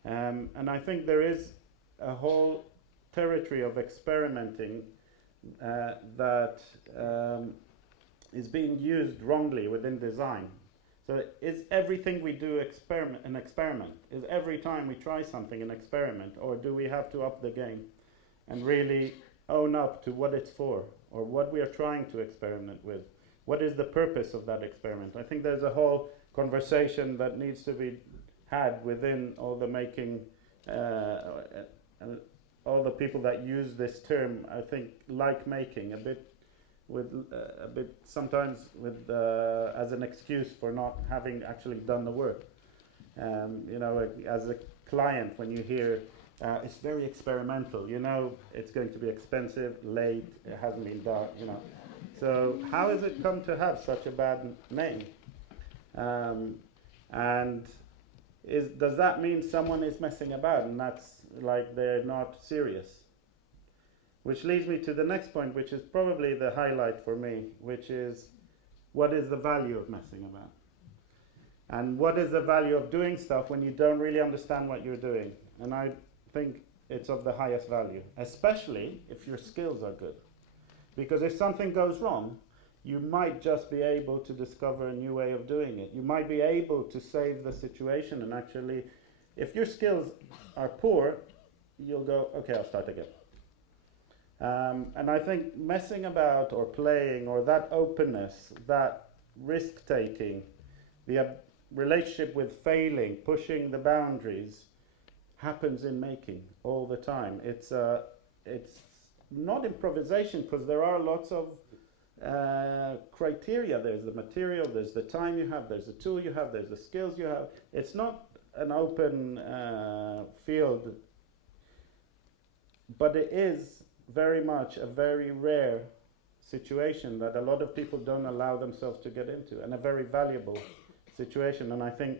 And I think there is a whole territory of experimenting that is being used wrongly within design. So is everything we do an experiment? Is every time we try something an experiment? Or do we have to up the game and really own up to what it's for, or what we are trying to experiment with? What is the purpose of that experiment? I think there's a whole conversation that needs to be had within all the making, and all the people that use this term, I think, like making a bit sometimes with as an excuse for not having actually done the work. You know, as a client, when you hear it's very experimental, you know, it's going to be expensive, late, it hasn't been done, you know. So how has it come to have such a bad name? And does that mean someone is messing about and that's like they're not serious? Which leads me to the next point, which is probably the highlight for me, which is what is the value of messing about? And what is the value of doing stuff when you don't really understand what you're doing? And I think it's of the highest value, especially if your skills are good. Because if something goes wrong, you might just be able to discover a new way of doing it. You might be able to save the situation, and actually, if your skills are poor, you'll go, okay, I'll start again. And I think messing about or playing, or that openness, that risk-taking, the relationship with failing, pushing the boundaries, happens in making all the time. It's not improvisation, because there are lots of criteria. There's the material, there's the time you have, there's the tool you have, there's the skills you have. It's not an open field, but it is very much a very rare situation that a lot of people don't allow themselves to get into, and a very valuable situation. And I think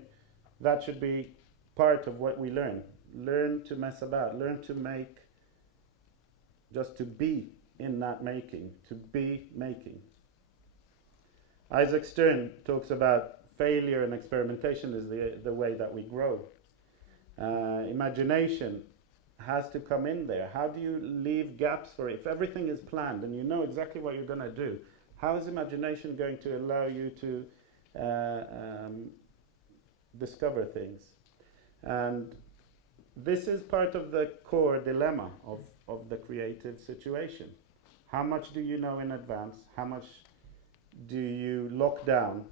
that should be part of what we learn. Learn to mess about, learn to make, just to be in that making, to be making. Isaac Stern talks about failure and experimentation is the way that we grow. Imagination has to come in there. How do you leave gaps for it? If everything is planned and you know exactly what you're going to do, how is imagination going to allow you to discover things? And this is part of the core dilemma of the creative situation. How much do you know in advance? How much do you lock down?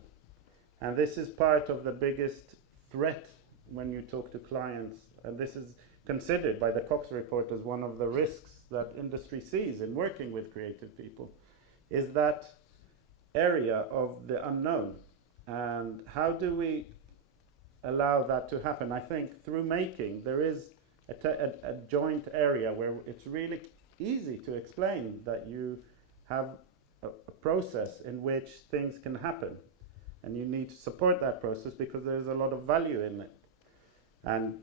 And this is part of the biggest threat when you talk to clients. And this is considered by the Cox report as one of the risks that industry sees in working with creative people, is that area of the unknown. And how do we allow that to happen? I think through making, there is a joint area where it's really easy to explain that you have a process in which things can happen, and you need to support that process because there's a lot of value in it. And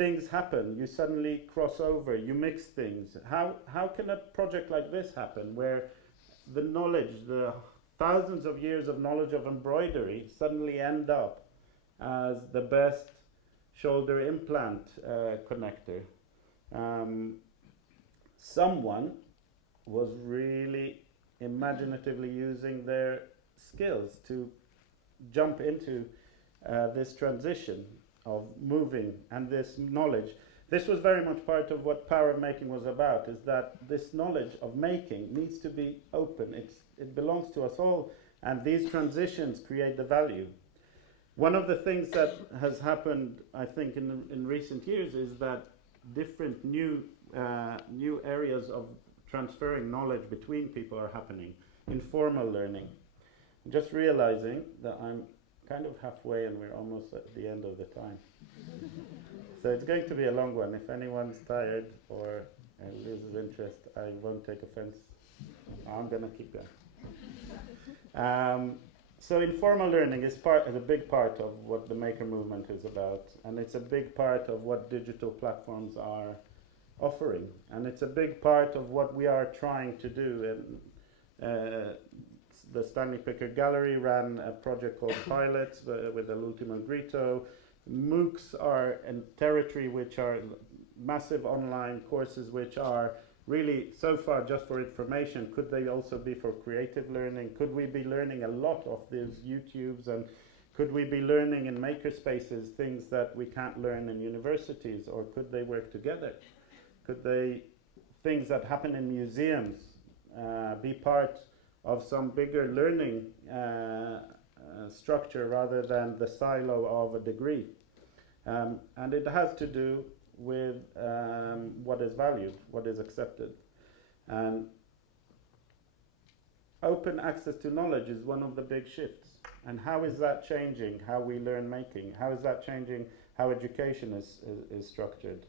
things happen. You suddenly cross over, you mix things. How can a project like this happen, where the knowledge, the thousands of years of knowledge of embroidery suddenly end up as the best shoulder implant connector? Someone was really imaginatively using their skills to jump into this transition of moving and this knowledge. This was very much part of what Power of Making was about, is that this knowledge of making needs to be open. It belongs to us all, and these transitions create the value. One of the things that has happened, I think, in recent years is that different new areas of transferring knowledge between people are happening. Informal learning. I'm just realizing that I'm kind of halfway and we're almost at the end of the time. So it's going to be a long one. If anyone's tired or loses interest, I won't take offense. I'm going to keep going. So informal learning is a big part of what the maker movement is about, and it's a big part of what digital platforms are offering, and it's a big part of what we are trying to do. And the Stanley Picker Gallery ran a project called Pilots with l'ultimo grito. MOOCs are a territory which are massive online courses which are really so far just for information. Could they also be for creative learning? Could we be learning a lot of these YouTubes, and could we be learning in makerspaces things that we can't learn in universities, or could they work together? Could things that happen in museums be part of some bigger learning structure rather than the silo of a degree? And it has to do with what is valued, what is accepted. And open access to knowledge is one of the big shifts. And how is that changing how we learn making? How is that changing how education is structured?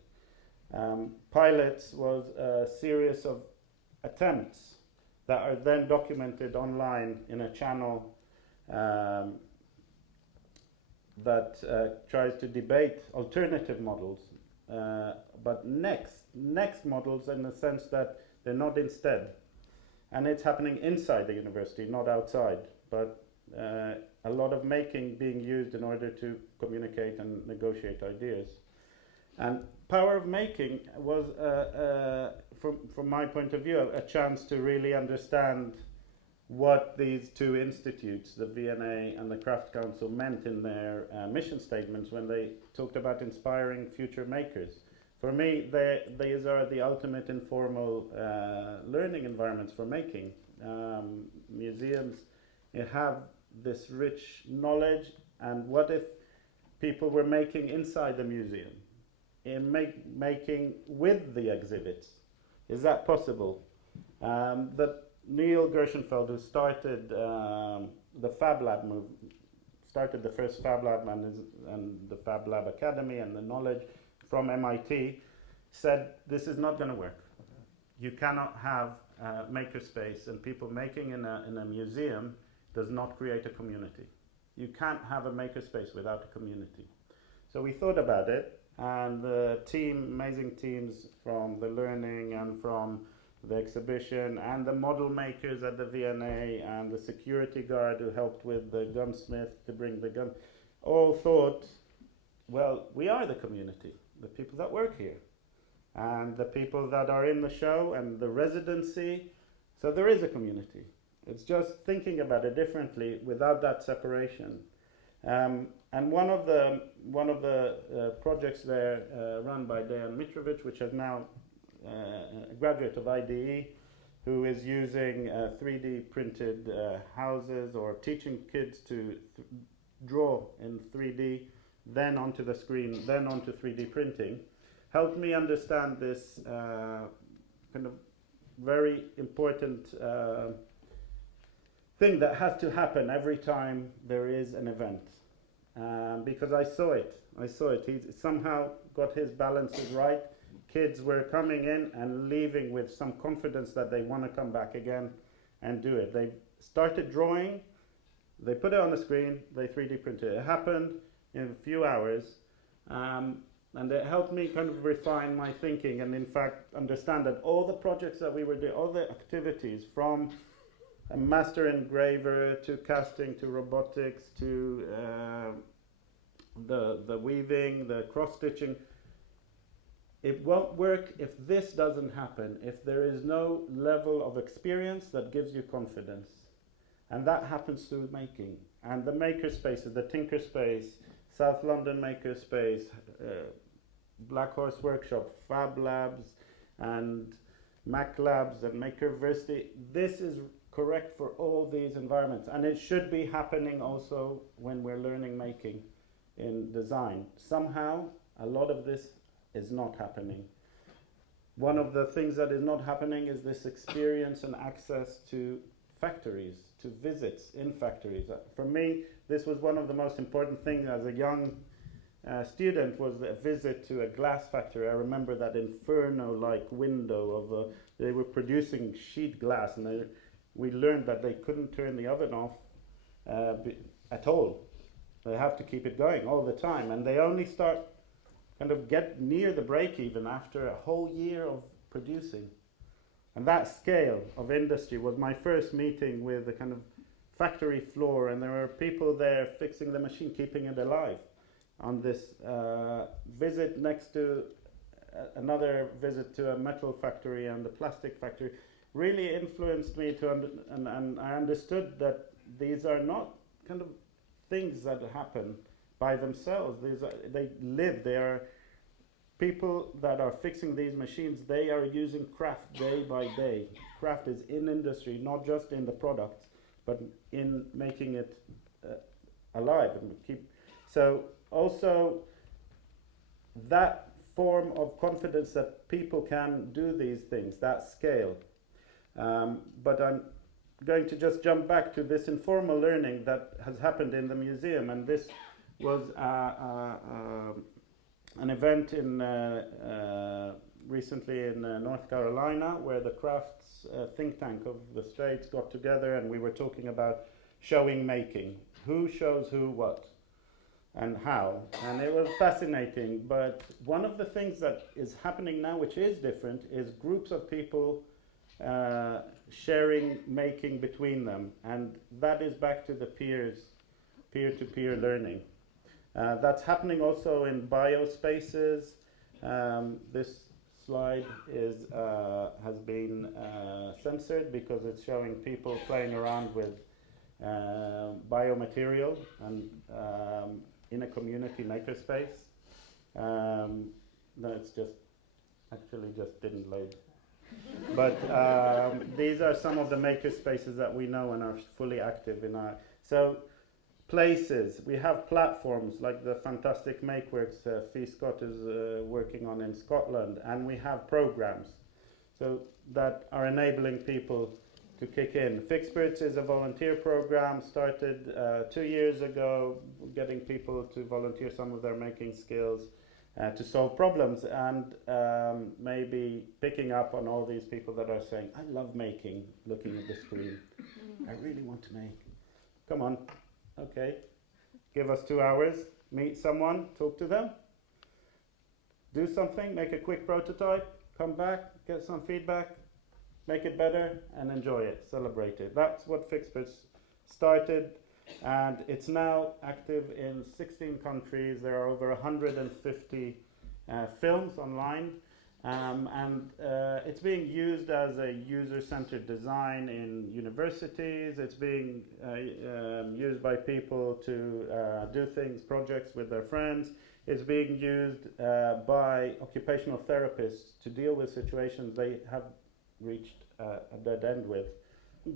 Pilots was a series of attempts that are then documented online in a channel that tries to debate alternative models, but next models in the sense that they're not instead. And it's happening inside the university, not outside, but a lot of making being used in order to communicate and negotiate ideas. And Power of Making was, from my point of view, a chance to really understand what these two institutes, the V&A and the Craft Council, meant in their mission statements when they talked about inspiring future makers. For me, these are the ultimate informal learning environments for making. Museums have this rich knowledge, and what if people were making inside the museum, making with the exhibits? Is that possible? That Neil Gershenfeld, who started the Fab Lab movement, started the first Fab Lab and the Fab Lab Academy and the knowledge from MIT, said this is not going to work. You cannot have makerspace and people making in a museum does not create a community. You can't have a makerspace without a community. So we thought about it, and the amazing teams from the learning and from the exhibition and the model makers at the V&A and the security guard who helped with the gunsmith to bring the gun, all thought, well, we are the community, the people that work here, and the people that are in the show and the residency. So there is a community. It's just thinking about it differently without that separation. And one of the projects there run by Dejan Mitrovic, which is now a graduate of IDE, who is using 3D printed houses, or teaching kids to draw in 3D, then onto the screen, then onto 3D printing, helped me understand this kind of very important thing that has to happen every time there is an event. Because I saw it. He somehow got his balances right. Kids were coming in and leaving with some confidence that they want to come back again and do it. They started drawing, they put it on the screen, they 3D printed it. It happened in a few hours. And it helped me kind of refine my thinking and in fact understand that all the projects that we were doing, all the activities from a master engraver to casting to robotics to the weaving, the cross-stitching, it won't work if this doesn't happen, if there is no level of experience that gives you confidence. And that happens through making. And the maker spaces, the Tinker Space, South London Maker Space, Black Horse Workshop, Fab Labs, and Mac Labs, and Makerversity. This is correct for all these environments. And it should be happening also when we're learning making in design. Somehow, a lot of this is not happening. One of the things that is not happening is this experience and access to factories, to visits in factories. For me, this was one of the most important things as a young student, was a visit to a glass factory. I remember that inferno-like window of they were producing sheet glass, and we learned that they couldn't turn the oven off at all. They have to keep it going all the time, and they only start kind of get near the break even after a whole year of producing. And that scale of industry was my first meeting with the kind of factory floor, and there were people there fixing the machine, keeping it alive. On this visit next to another visit to a metal factory and a plastic factory, really influenced me and I understood that these are not kind of things that happen by themselves. They live. They are people that are fixing these machines. They are using craft day by day. Craft is in industry, not just in the products, but in making it alive and keep. So also that form of confidence that people can do these things, that scale. But I'm going to just jump back to this informal learning that has happened in the museum, and this was an event in recently in North Carolina, where the crafts think tank of the States got together, and we were talking about showing making. Who shows who what and how, and it was fascinating. But one of the things that is happening now, which is different, is groups of people sharing making between them, and that is back to the peer-to-peer learning. That's happening also in biospaces. This slide has been censored because it's showing people playing around with biomaterial and in a community makerspace. No, it's just didn't load. But these are some of the makerspaces that we know and are fully active in our. So places, we have platforms like the fantastic MakeWorks Fee Scott is working on in Scotland, and we have programs so that are enabling people to kick in. Fixperts is a volunteer program started 2 years ago, getting people to volunteer some of their making skills to solve problems, and maybe picking up on all these people that are saying, I love making, looking at the screen. I really want to make. Come on, okay. Give us 2 hours, meet someone, talk to them, do something, make a quick prototype, come back, get some feedback, make it better, and enjoy it, celebrate it. That's what Fixperts started. And it's now active in 16 countries. There are over 150 films online, and it's being used as a user-centered design in universities. It's being used by people to do things, projects with their friends. It's being used by occupational therapists to deal with situations they have reached a dead end with.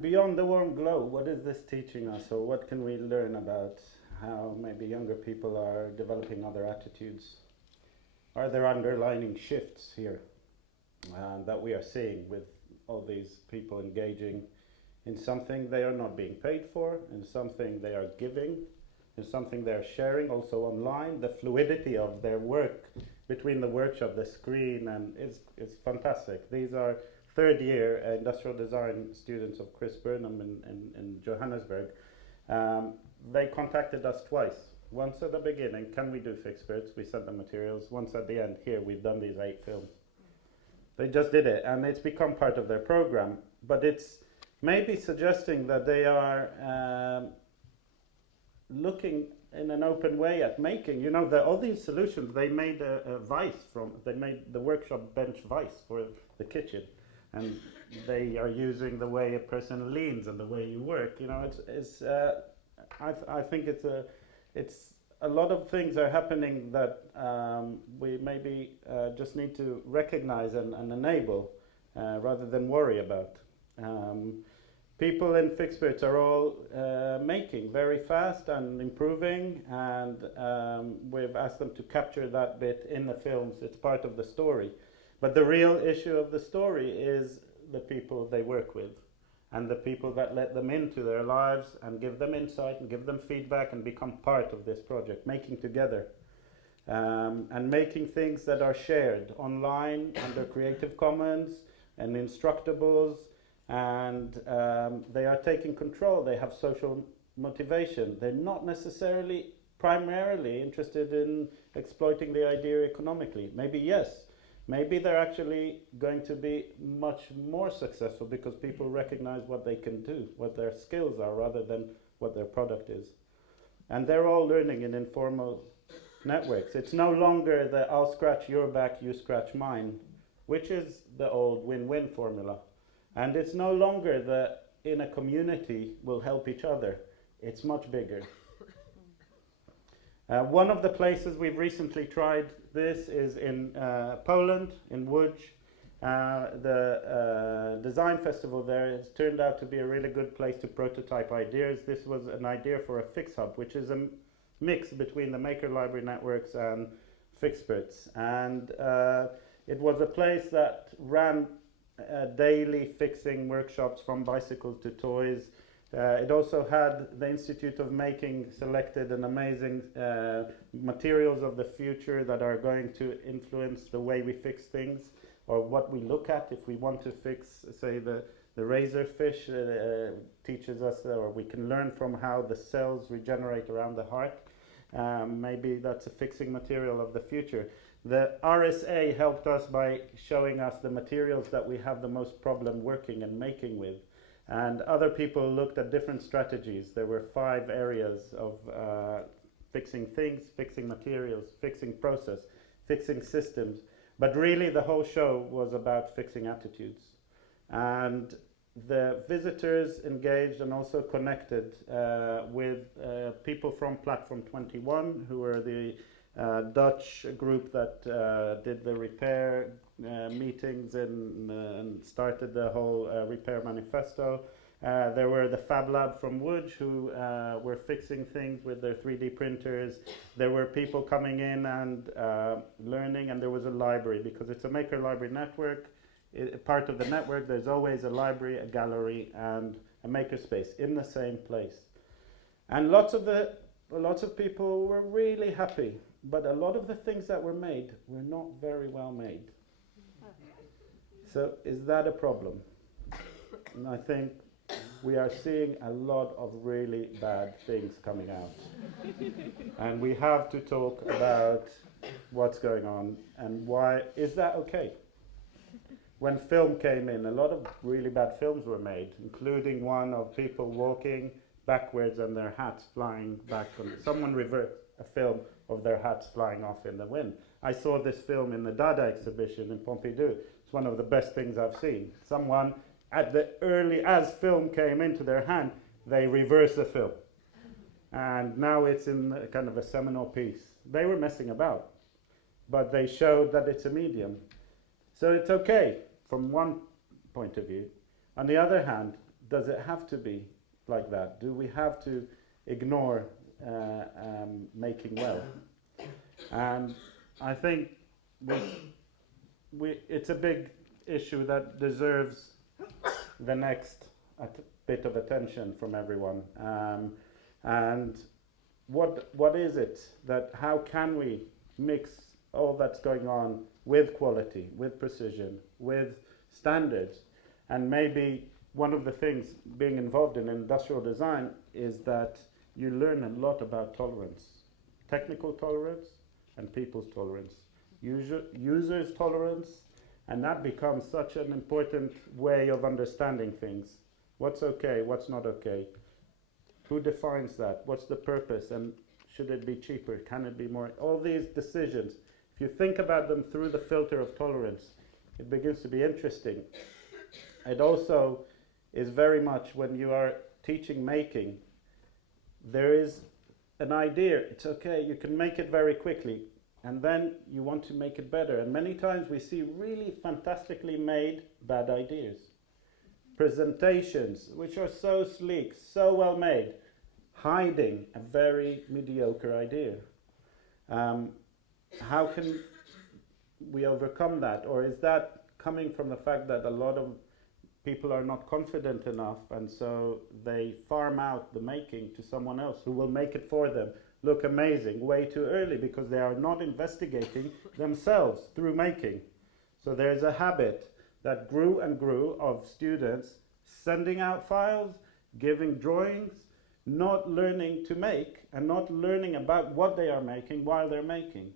Beyond the warm glow, what is this teaching us, or what can we learn about how maybe younger people are developing other attitudes? Are there underlying shifts here that we are seeing with all these people engaging in something they are not being paid for, in something they are giving, in something they are sharing also online? The fluidity of their work between the workshop, the screen, and it's fantastic. These are third-year industrial design students of Chris Burnham in Johannesburg. They contacted us twice Once at the beginning, can we do fixed bits? We sent them materials. Once at the end, here, we've done these 8 films. They just did it, and it's become part of their program. But it's maybe suggesting that they are looking in an open way at making. You know, all these solutions, they made a vice from, they made the workshop bench vice for the kitchen. And they are using the way a person leans and the way you work. You know, I think it's a lot of things are happening that we maybe just need to recognize and enable rather than worry about. People in fixed bits are all making very fast and improving, and we've asked them to capture that bit in the films. It's part of the story. But the real issue of the story is the people they work with and the people that let them into their lives and give them insight and give them feedback and become part of this project, making together and making things that are shared online under Creative Commons and Instructables, and they are taking control. They have social motivation. They're not necessarily primarily interested in exploiting the idea economically. Maybe yes. Maybe they're actually going to be much more successful because people recognize what they can do, what their skills are, rather than what their product is. And they're all learning in informal networks. It's no longer the I'll scratch your back, you scratch mine, which is the old win-win formula. And it's no longer the in a community we'll help each other. It's much bigger. One of the places we've recently tried this is in Poland, in Łódź. The design festival there has turned out to be a really good place to prototype ideas. This was an idea for a Fix Hub, which is a mix between the Maker Library networks and Fixbits. And it was a place that ran daily fixing workshops from bicycles to toys. It also had the Institute of Making selected an amazing materials of the future that are going to influence the way we fix things, or what we look at if we want to fix, say, the razorfish teaches us, or we can learn from how the cells regenerate around the heart. Maybe that's a fixing material of the future. The RSA helped us by showing us the materials that we have the most problem working and making with. And other people looked at different strategies. There were 5 areas of fixing things, fixing materials, fixing process, fixing systems. But really the whole show was about fixing attitudes. And the visitors engaged and also connected with people from Platform 21, who were the Dutch group that did the repair meetings and started the whole repair manifesto. There were the Fab Lab from Łódź who were fixing things with their 3D printers. There were people coming in and learning, and there was a library, because it's a Maker Library network. Part of the network, there's always a library, a gallery, and a makerspace in the same place. And lots of people were really happy, but a lot of the things that were made were not very well made. So is that a problem? And I think we are seeing a lot of really bad things coming out. And we have to talk about what's going on and why. Is that okay? When film came in, a lot of really bad films were made, including one of people walking backwards and their hats flying back. Someone reversed a film of their hats flying off in the wind. I saw this film in the Dada exhibition in Pompidou. It's one of the best things I've seen. Someone, as film came into their hand, they reversed the film. And now it's in kind of a seminal piece. They were messing about, but they showed that it's a medium. So it's okay from one point of view. On the other hand, does it have to be like that? Do we have to ignore making well? And I think it's a big issue that deserves the next bit of attention from everyone. And what is it that, how can we mix all that's going on with quality, with precision, with standards? And maybe one of the things being involved in industrial design is that you learn a lot about tolerance. technical tolerance and people's tolerance, users' tolerance, and that becomes such an important way of understanding things. What's okay, what's not okay? Who defines that? What's the purpose? And should it be cheaper? Can it be more? All these decisions, if you think about them through the filter of tolerance, it begins to be interesting. It also is very much, when you are teaching making, there is an idea, it's okay, you can make it very quickly, and then you want to make it better. And many times we see really fantastically made bad ideas. Presentations, which are so sleek, so well made, hiding a very mediocre idea. How can we overcome that? Or is that coming from the fact that a lot of people are not confident enough, and so they farm out the making to someone else who will make it for them look amazing way too early, because they are not investigating themselves through making. So there's a habit that grew and grew of students sending out files, giving drawings, not learning to make, and not learning about what they are making while they're making.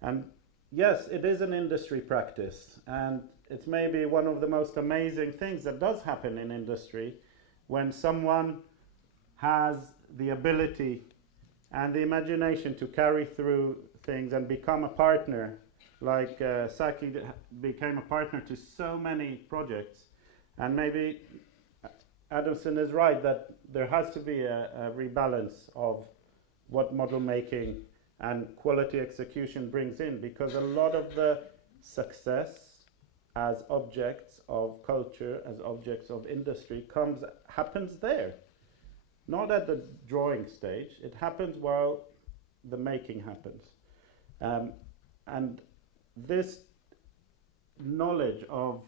And yes, it is an industry practice, and it's maybe one of the most amazing things that does happen in industry, when someone has the ability and the imagination to carry through things and become a partner, like Saki became a partner to so many projects. And maybe Adamson is right that there has to be a rebalance of what model making and quality execution brings in, because a lot of the success as objects of culture, as objects of industry, happens there. Not at the drawing stage, it happens while the making happens. And this knowledge of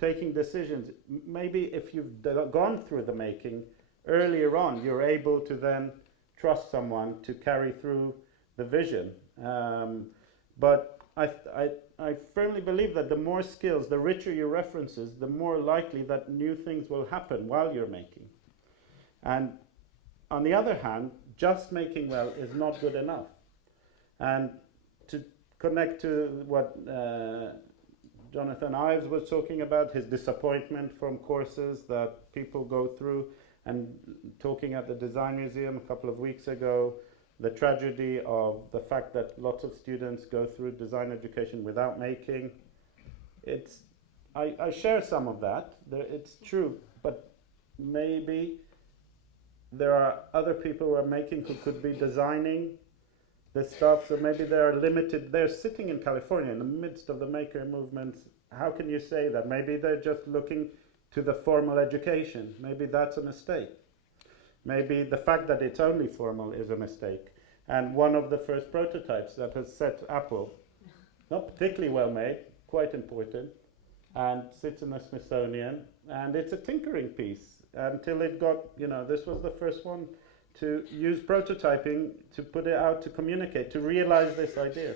taking decisions, maybe if you've gone through the making earlier on, you're able to then trust someone to carry through the vision. But I firmly believe that the more skills, the richer your references, the more likely that new things will happen while you're making. And on the other hand, just making well is not good enough. And to connect to what Jonathan Ives was talking about, his disappointment from courses that people go through, and talking at the Design Museum a couple of weeks ago, the tragedy of the fact that lots of students go through design education without making. I share some of that, it's true, but maybe there are other people who are making who could be designing this stuff, so maybe they are limited. They're sitting in California in the midst of the maker movement. How can you say that? Maybe they're just looking to the formal education. Maybe that's a mistake. Maybe the fact that it's only formal is a mistake. And one of the first prototypes that has set Apple, not particularly well made, quite important, and sits in the Smithsonian, and it's a tinkering piece until it got, this was the first one to use prototyping to put it out, to communicate, to realize this idea.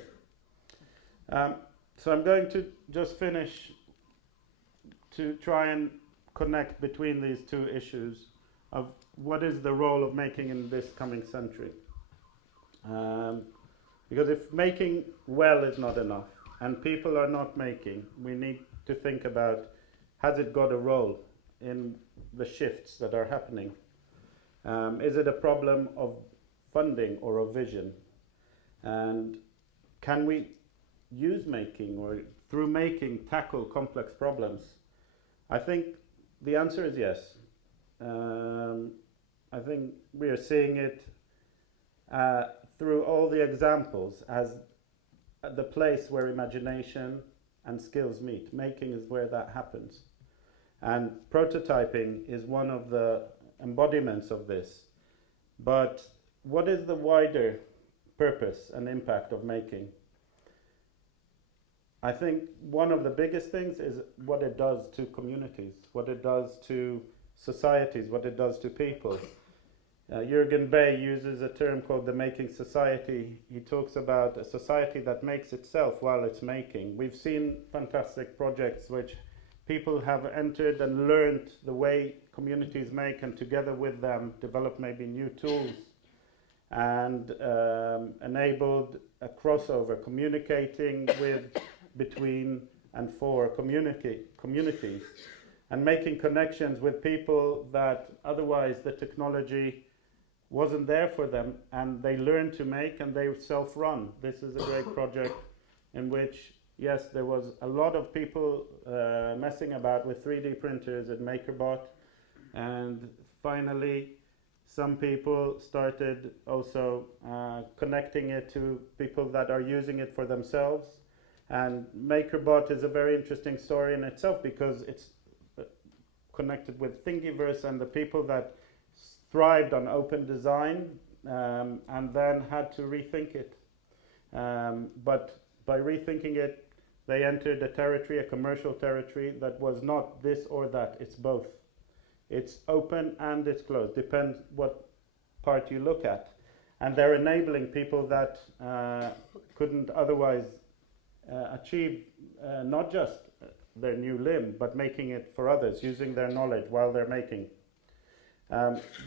So I'm going to just finish to try and connect between these two issues of what is the role of making in this coming century. Because if making well is not enough and people are not making, we need to think about, has it got a role in the shifts that are happening? Is it a problem of funding or of vision? And can we use making, or through making tackle complex problems? I think the answer is yes. I think we are seeing it through all the examples as the place where imagination and skills meet. Making is where that happens. And prototyping is one of the embodiments of this. But what is the wider purpose and impact of making? I think one of the biggest things is what it does to communities, what it does to societies, what it does to people. Jürgen Bay uses a term called the making society. He talks about a society that makes itself while it's making. We've seen fantastic projects which people have entered and learned the way communities make, and together with them develop maybe new tools and enabled a crossover, communicating with, between and for communities, and making connections with people that otherwise the technology wasn't there for them, and they learned to make, and they self-run. This is a great project in which, yes, there was a lot of people messing about with 3D printers at MakerBot, and finally some people started also connecting it to people that are using it for themselves. And MakerBot is a very interesting story in itself, because it's connected with Thingiverse and the people that thrived on open design, and then had to rethink it. But by rethinking it, they entered a territory, a commercial territory, that was not this or that, it's both. It's open and it's closed, depends what part you look at. And they're enabling people that couldn't otherwise achieve not just their new limb, but making it for others, using their knowledge while they're making.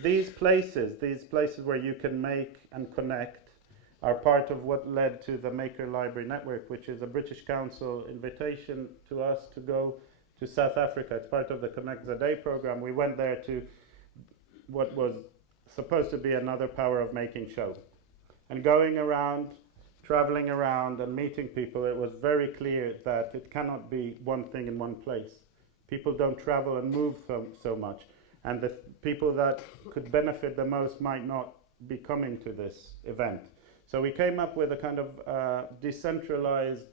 These places where you can make and connect, are part of what led to the Maker Library Network, which is a British Council invitation to us to go to South Africa. It's part of the Connect the Day program. We went there to what was supposed to be another Power of Making show. And going around, traveling around and meeting people, it was very clear that it cannot be one thing in one place. People don't travel and move so much. And the people that could benefit the most might not be coming to this event. So we came up with a kind of decentralized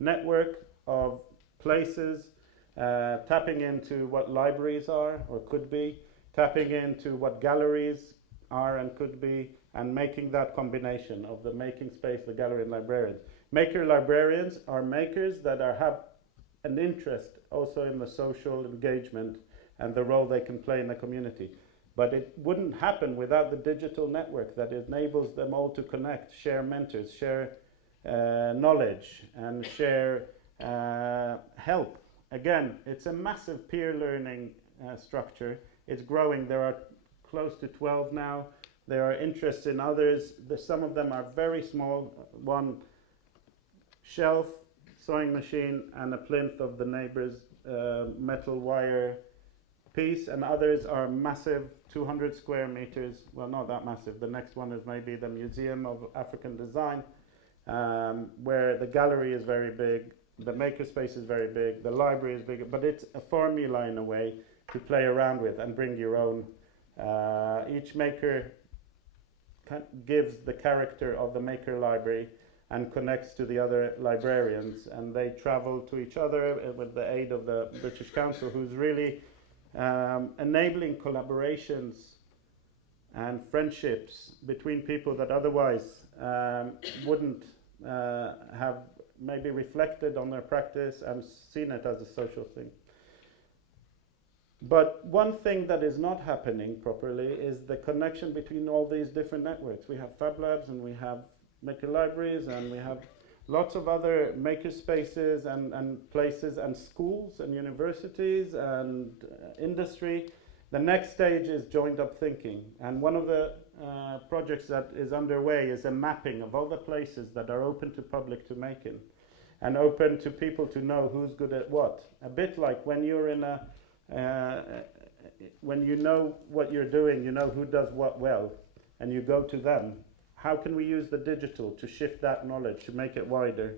network of places, tapping into what libraries are or could be, tapping into what galleries are and could be, and making that combination of the making space, the gallery, and librarians. Maker librarians are makers that have an interest also in the social engagement and the role they can play in the community. But it wouldn't happen without the digital network that enables them all to connect, share mentors, share knowledge, and share help. Again, it's a massive peer learning structure. It's growing. There are close to 12 now. There are interests in others. Some of them are very small. One shelf, sewing machine, and a plinth of the neighbor's metal wire piece, and others are massive, 200 square meters. Well, not that massive. The next one is maybe the Museum of African Design, where the gallery is very big, the makerspace is very big, the library is big, but it's a formula in a way to play around with and bring your own. Each maker gives the character of the maker library and connects to the other librarians, and they travel to each other with the aid of the British Council, who's really enabling collaborations and friendships between people that otherwise wouldn't have maybe reflected on their practice and seen it as a social thing. But one thing that is not happening properly is the connection between all these different networks. We have Fab Labs, and we have maker libraries, and we have lots of other maker spaces and places and schools and universities and industry. The next stage is joined up thinking. And one of the projects that is underway is a mapping of all the places that are open to public to make in, and open to people to know who's good at what. A bit like when you're in a when you know what you're doing, you know who does what well, and you go to them. How can we use the digital to shift that knowledge, to make it wider?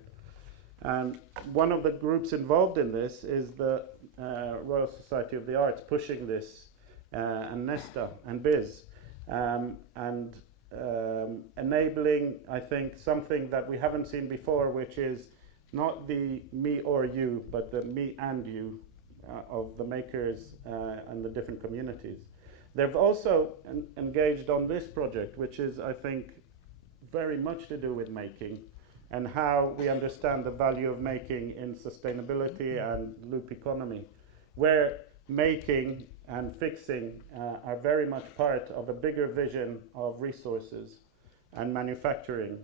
And one of the groups involved in this is the Royal Society of the Arts, pushing this, and Nesta and Biz, and enabling, I think, something that we haven't seen before, which is not the me or you, but the me and you of the makers and the different communities. They've also engaged on this project, which is, I think, very much to do with making and how we understand the value of making in sustainability and loop economy, where making and fixing are very much part of a bigger vision of resources and manufacturing.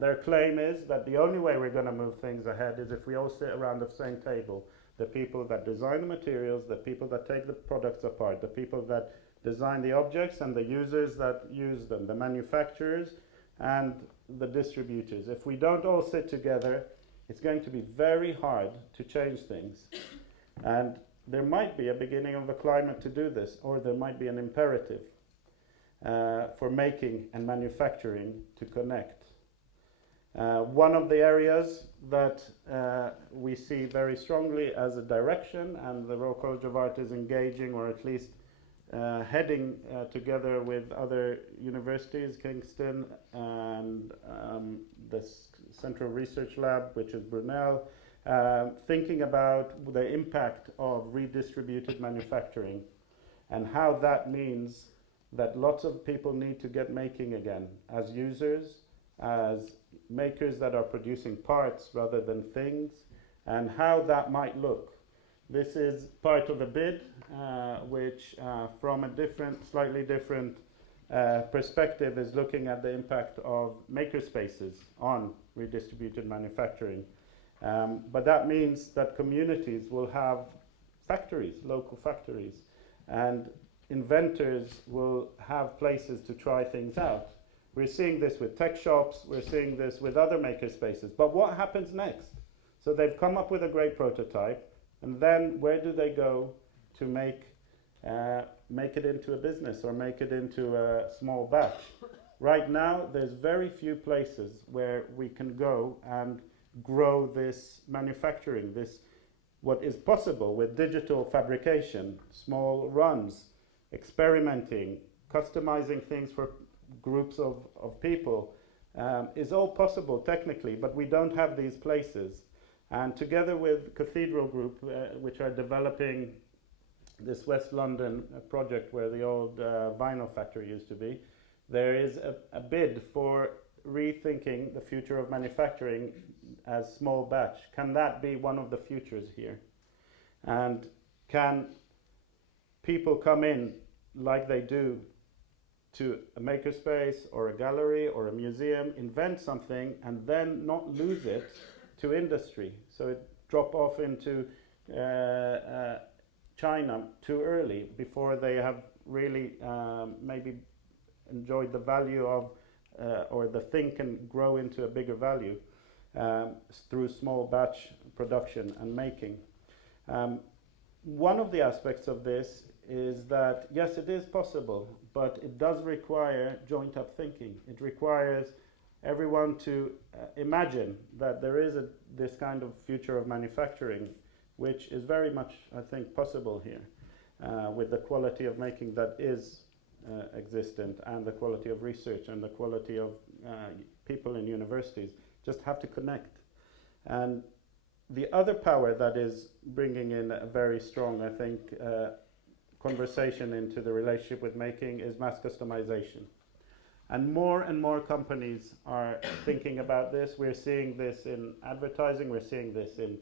Their claim is that the only way we're going to move things ahead is if we all sit around the same table. The people that design the materials, the people that take the products apart, the people that design the objects and the users that use them, the manufacturers and the distributors. If we don't all sit together, it's going to be very hard to change things. And there might be a beginning of a climate to do this, or there might be an imperative for making and manufacturing to connect. One of the areas that we see very strongly as a direction, and the Royal College of Art is engaging, or at least heading together with other universities, Kingston and the Central Research Lab, which is Brunel, thinking about the impact of redistributed manufacturing and how that means that lots of people need to get making again as users, as makers that are producing parts rather than things, and how that might look. This is part of a bid which from a slightly different perspective is looking at the impact of makerspaces on redistributed manufacturing. But that means that communities will have factories, local factories, and inventors will have places to try things out. We're seeing this with tech shops, we're seeing this with other makerspaces. But what happens next? So they've come up with a great prototype, and then where do they go to make it into a business or make it into a small batch? Right now, there's very few places where we can go and grow this manufacturing, this what is possible with digital fabrication, small runs, experimenting, customizing things for groups of people is all possible technically, but we don't have these places. And together with Cathedral Group, which are developing this West London project where the old vinyl factory used to be, there is a bid for rethinking the future of manufacturing as small batch. Can that be one of the futures here? And can people come in like they do to a makerspace or a gallery or a museum, invent something, and then not lose it to industry? So it drop off into China too early before they have really maybe enjoyed the value of, or the thing can grow into a bigger value through small batch production and making. One of the aspects of this is that, yes, it is possible, but it does require joint up thinking. It requires everyone to imagine that there is this kind of future of manufacturing, which is very much, I think, possible here, with the quality of making that is existent, and the quality of research, and the quality of people in universities just have to connect. And the other power that is bringing in a very strong, I think, conversation into the relationship with making is mass customization. And more companies are thinking about this. We're seeing this in advertising, we're seeing this in,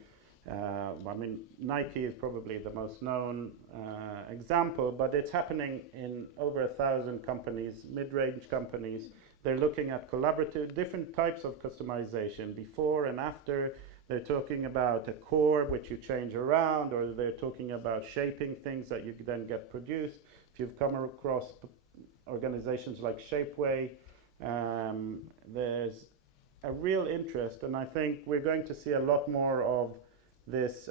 I mean, Nike is probably the most known example, but it's happening in over 1,000 companies, mid-range companies. They're looking at collaborative, different types of customization, before and after. They're talking about a core which you change around, or they're talking about shaping things that you then get produced. If you've come across organizations like Shapeway, there's a real interest, and I think we're going to see a lot more of this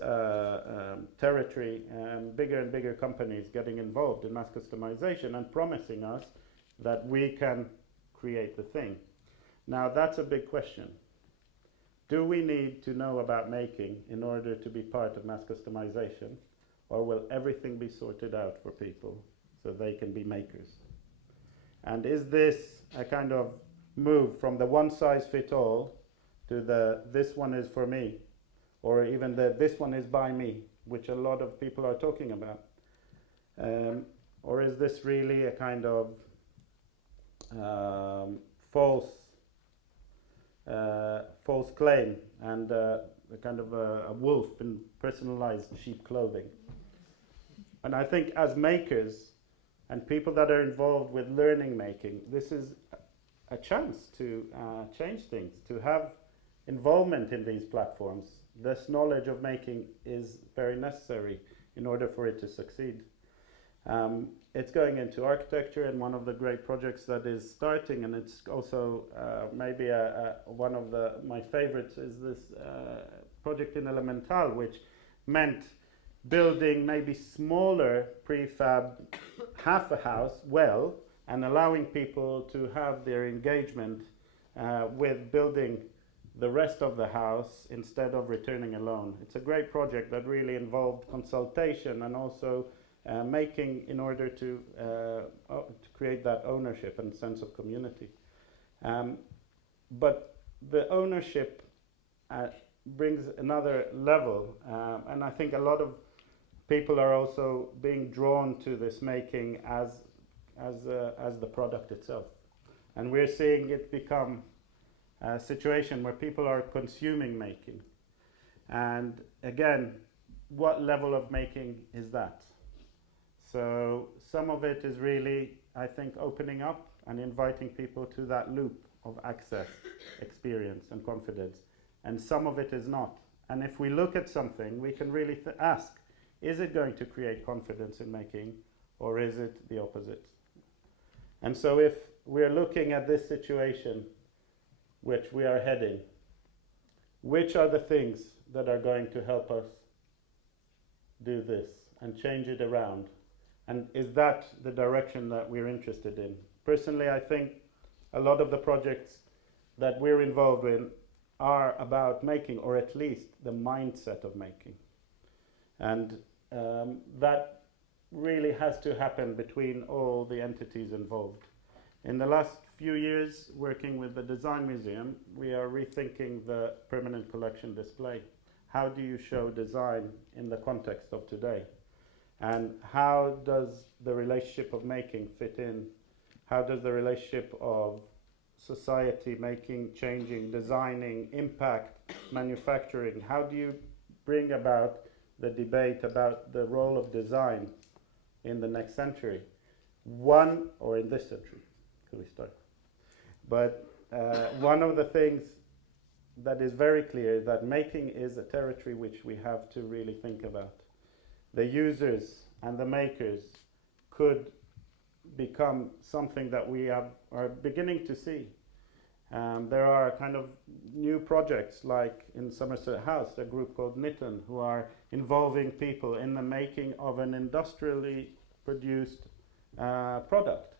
territory, bigger and bigger companies getting involved in mass customization and promising us that we can create the thing. Now that's a big question. Do we need to know about making in order to be part of mass customization, or will everything be sorted out for people so they can be makers? And is this a kind of move from the one size fit all to the this one is for me, or even the this one is by me, which a lot of people are talking about? Or is this really a kind of false claim, and a kind of a wolf in personalized sheep clothing? And I think as makers and people that are involved with learning making, this is a chance to change things, to have involvement in these platforms. This knowledge of making is very necessary in order for it to succeed. It's going into architecture, and one of the great projects that is starting, and it's also maybe one of my favorites, is this project in Elemental, which meant building maybe smaller prefab half a house well, and allowing people to have their engagement with building the rest of the house instead of returning alone. It's a great project that really involved consultation and also making in order to create that ownership and sense of community. But the ownership brings another level, and I think a lot of people are also being drawn to this making as the product itself. And we're seeing it become a situation where people are consuming making. And again, what level of making is that? So some of it is really, I think, opening up and inviting people to that loop of access, experience, and confidence. And some of it is not. And if we look at something, we can really ask, is it going to create confidence in making, or is it the opposite? And so if we're looking at this situation which we are heading, which are the things that are going to help us do this and change it around? And is that the direction that we're interested in? Personally, I think a lot of the projects that we're involved in are about making, or at least the mindset of making. And that really has to happen between all the entities involved. In the last few years, working with the Design Museum, we are rethinking the permanent collection display. How do you show design in the context of today? And how does the relationship of making fit in? How does the relationship of society, making, changing, designing, impact, manufacturing, how do you bring about the debate about the role of design in the next century? Or in this century, could we start? But one of the things that is very clear is that making is a territory which we have to really think about. The users and the makers could become something that we are beginning to see. There are kind of new projects, like in Somerset House, a group called Knitten, who are involving people in the making of an industrially produced product.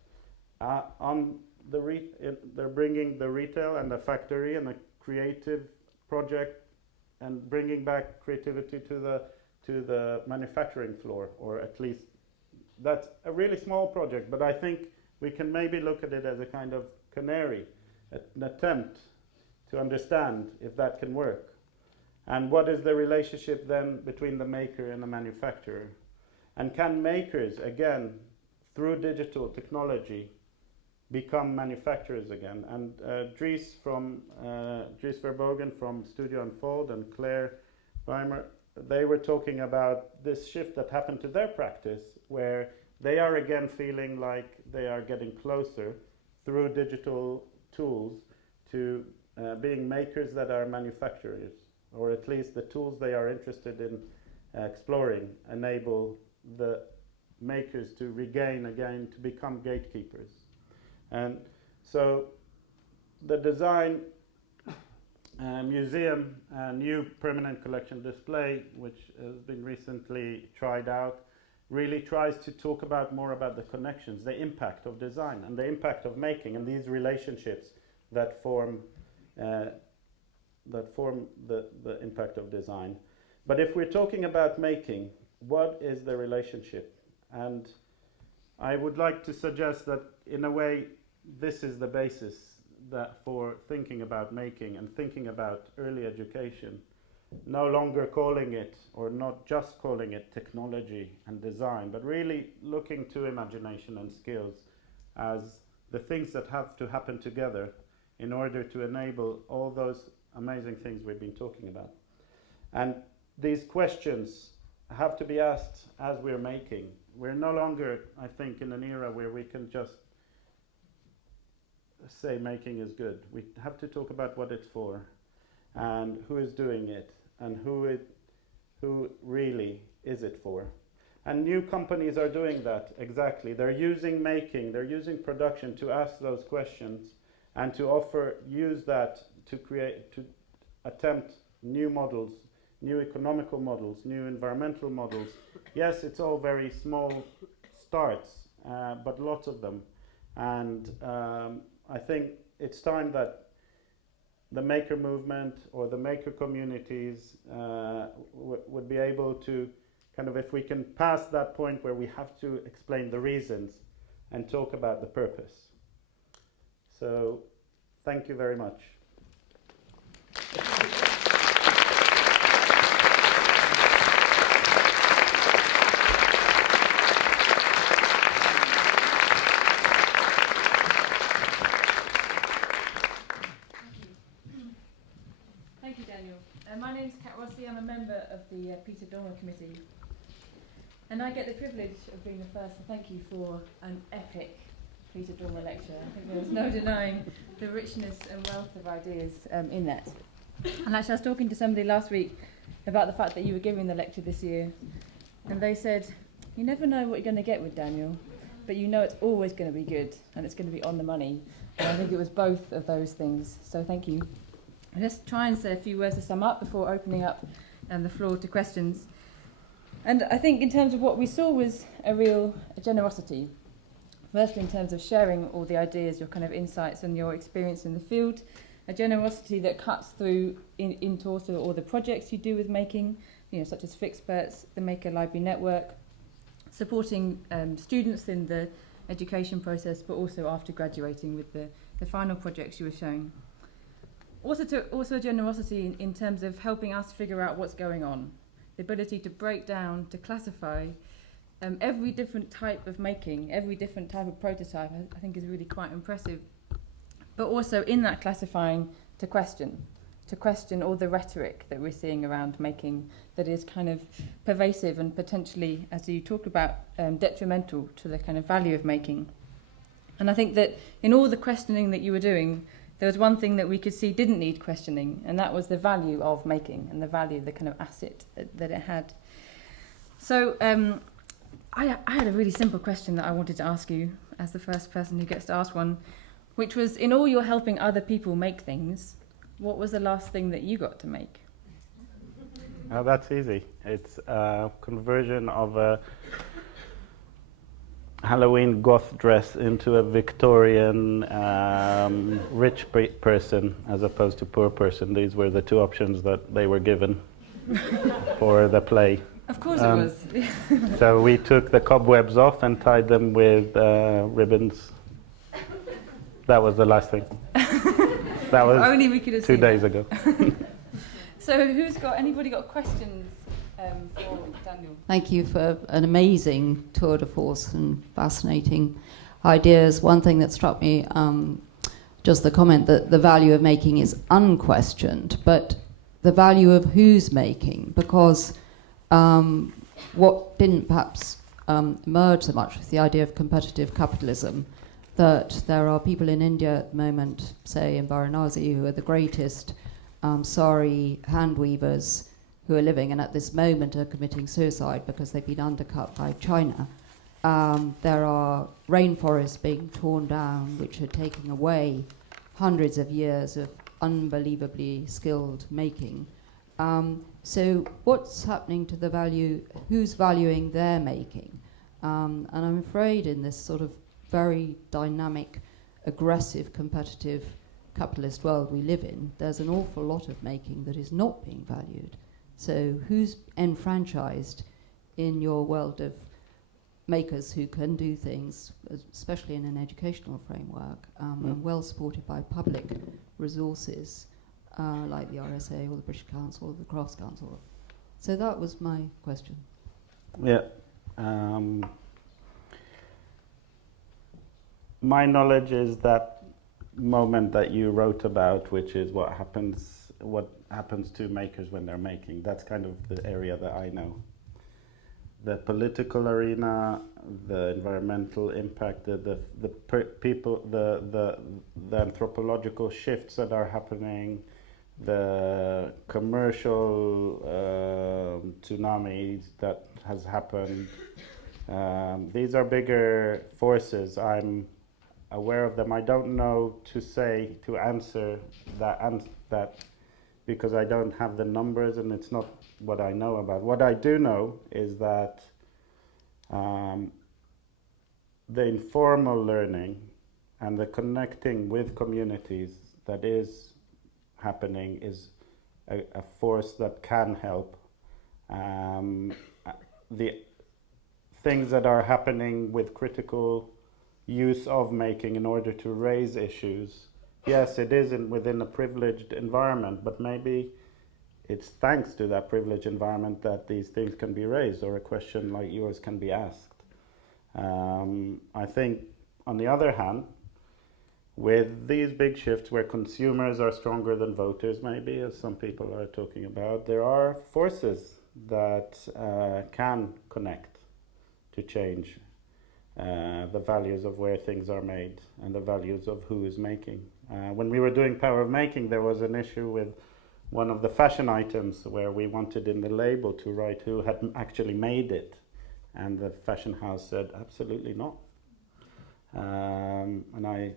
They're bringing the retail and the factory and the creative project and bringing back creativity to the manufacturing floor, or at least that's a really small project, but I think we can maybe look at it as a kind of canary, an attempt to understand if that can work. And what is the relationship then between the maker and the manufacturer? And can makers, again, through digital technology, become manufacturers again? And Dries Verbogen from Studio Unfold and Claire Weimer, they were talking about this shift that happened to their practice, where they are again feeling like they are getting closer through digital tools to being makers that are manufacturers, or at least the tools they are interested in exploring enable the makers to regain again, to become gatekeepers. And so the Design Museum new permanent collection display, which has been recently tried out, really tries to talk more about the connections, the impact of design and the impact of making, and these relationships that form the impact of design. But if we're talking about making, what is the relationship? And I would like to suggest that in a way this is the basis for thinking about making and thinking about early education, no longer calling it, or not just calling it, technology and design, but really looking to imagination and skills as the things that have to happen together in order to enable all those amazing things we've been talking about. And these questions have to be asked as we're making. We're no longer, I think, in an era where we can just say making is good. We have to talk about what it's for, and who is doing it, and who really is it for. And new companies are doing that, exactly. They're using making, they're using production to ask those questions and to use that to attempt new models, new economical models, new environmental models. Yes, it's all very small starts, but lots of them. And I think it's time that the maker movement or the maker communities would be able to kind of, if we can pass that point where we have to explain the reasons and talk about the purpose. So, thank you very much. Thank you, Daniel. My name's Kat Rossi. I'm a member of the Peter Donald Committee. And I get the privilege of being the first to thank you for an epic Peter Dormer lecture. I think there was no denying the richness and wealth of ideas in that. And actually I was talking to somebody last week about the fact that you were giving the lecture this year, and they said, you never know what you're going to get with Daniel, but you know it's always going to be good and it's going to be on the money. And I think it was both of those things, so thank you. I'll just try and say a few words to sum up before opening up the floor to questions. And I think in terms of what we saw was a real generosity. Firstly, in terms of sharing all the ideas, your kind of insights and your experience in the field, a generosity that cuts through into also all the projects you do with making, such as Fixperts, the Maker Library Network, supporting students in the education process, but also after graduating with the final projects you were showing. Also generosity in terms of helping us figure out what's going on, the ability to break down, to classify every different type of making, every different type of prototype, I think is really quite impressive. But also in that classifying, to question all the rhetoric that we're seeing around making that is kind of pervasive and potentially, as you talk about, detrimental to the kind of value of making. And I think that in all the questioning that you were doing, there was one thing that we could see didn't need questioning, and that was the value of making and the value, the kind of asset that it had. So I had a really simple question that I wanted to ask you as the first person who gets to ask one, which was, in all your helping other people make things, what was the last thing that you got to make? Oh, that's easy. It's a conversion of a Halloween goth dress into a Victorian rich person as opposed to poor person. These were the two options that they were given for the play. Of course it was. So we took the cobwebs off and tied them with ribbons. That was the last thing. That was only we could have 2 days ago. So anybody got questions for Daniel? Thank you for an amazing tour de force and fascinating ideas. One thing that struck me, just the comment that the value of making is unquestioned, but the value of who's making, because what didn't perhaps emerge so much was the idea of competitive capitalism, that there are people in India at the moment, say in Varanasi, who are the greatest sari hand weavers who are living, and at this moment are committing suicide because they've been undercut by China. There are rainforests being torn down, which are taking away hundreds of years of unbelievably skilled making. So what's happening to the value, who's valuing their making? And I'm afraid in this sort of very dynamic, aggressive, competitive capitalist world we live in, there's an awful lot of making that is not being valued. So who's enfranchised in your world of makers who can do things, especially in an educational framework, and well supported by public resources like the RCA or the British Council or the Crafts Council? So that was my question. Yeah. My knowledge is that moment that you wrote about, which is what happens to makers when they're making. That's kind of the area that I know. The political arena, the environmental impact, the anthropological shifts that are happening, the commercial tsunami that has happened. These are bigger forces. I'm aware of them. I don't know to answer that because I don't have the numbers and it's not what I know about. What I do know is that the informal learning and the connecting with communities that is happening is a force that can help. The things that are happening with critical use of making in order to raise issues, yes, it is within a privileged environment, but maybe it's thanks to that privileged environment that these things can be raised or a question like yours can be asked. I think, on the other hand, with these big shifts where consumers are stronger than voters, maybe, as some people are talking about, there are forces that can connect to change the values of where things are made and the values of who is making. When we were doing Power of Making, there was an issue with one of the fashion items where we wanted in the label to write who had actually made it. And the fashion house said, absolutely not. And I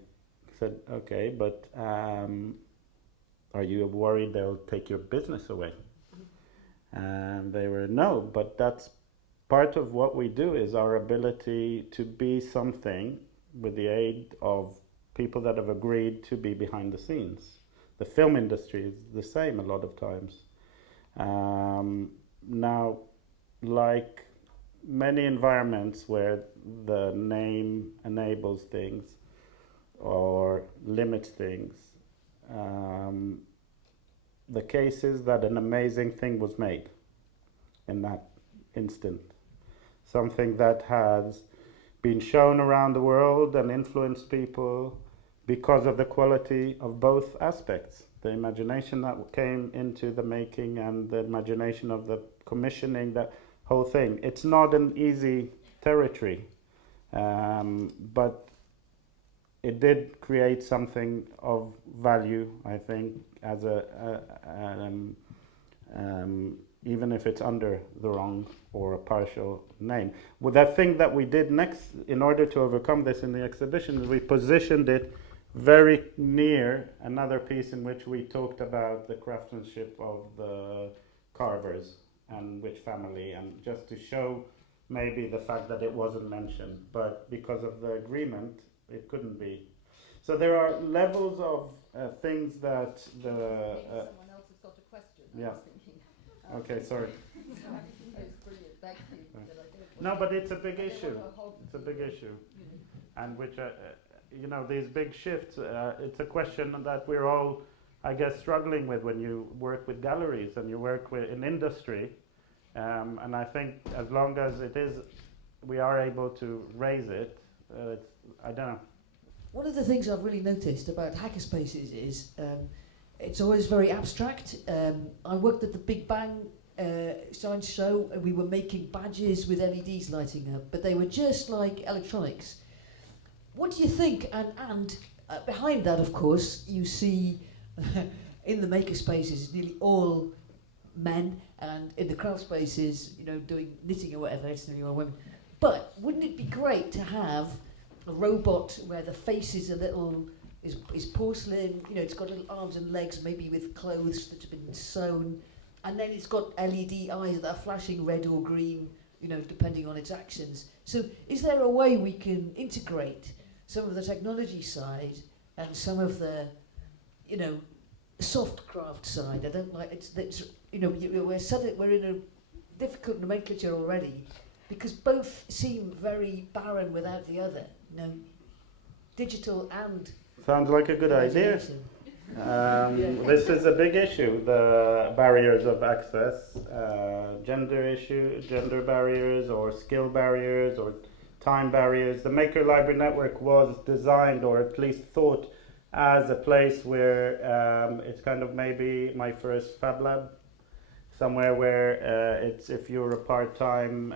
said, okay, but are you worried they'll take your business away? And they were, no, but that's part of what we do is our ability to be something with the aid of people that have agreed to be behind the scenes. The film industry is the same a lot of times. Now, like many environments where the name enables things or limits things, the case is that an amazing thing was made in that instant. Something that has been shown around the world and influenced people because of the quality of both aspects. The imagination that came into the making and the imagination of the commissioning, that whole thing. It's not an easy territory, but it did create something of value, I think, as even if it's under the wrong or a partial name. Well, that thing that we did next, in order to overcome this in the exhibition, is we positioned it very near another piece in which we talked about the craftsmanship of the carvers and which family, and just to show maybe the fact that it wasn't mentioned, but because of the agreement, it couldn't be. So there are levels of things that the... someone else has got a question. Yeah. I was thinking. Okay, sorry. It's brilliant, thank you. No, but it's a big issue. It's a big issue. And which, you know, these big shifts, it's a question that we're all, I guess, struggling with when you work with galleries and you work with in industry. And I think as long as it is, we are able to raise it, I don't know. One of the things I've really noticed about hackerspaces is it's always very abstract. I worked at the Big Bang science show and we were making badges with LEDs lighting up, but they were just like electronics. What do you think? And behind that, of course, you see in the makerspaces nearly all men, and in the craft spaces, you know, doing knitting or whatever, it's nearly all women. But wouldn't it be great to have a robot where the face is a little, is porcelain, you know, it's got little arms and legs, maybe with clothes that's been sewn, and then it's got LED eyes that are flashing red or green, you know, depending on its actions. So is there a way we can integrate some of the technology side and some of the, you know, soft craft side? I don't like, it's you know, we're in a difficult nomenclature already, because both seem very barren without the other, you know, digital and Sounds like a good idea. This is a big issue, the barriers of access, gender barriers or skill barriers or time barriers. The Maker Library Network was designed, or at least thought, as a place where it's kind of maybe my first Fab Lab, somewhere where it's if you're a part-time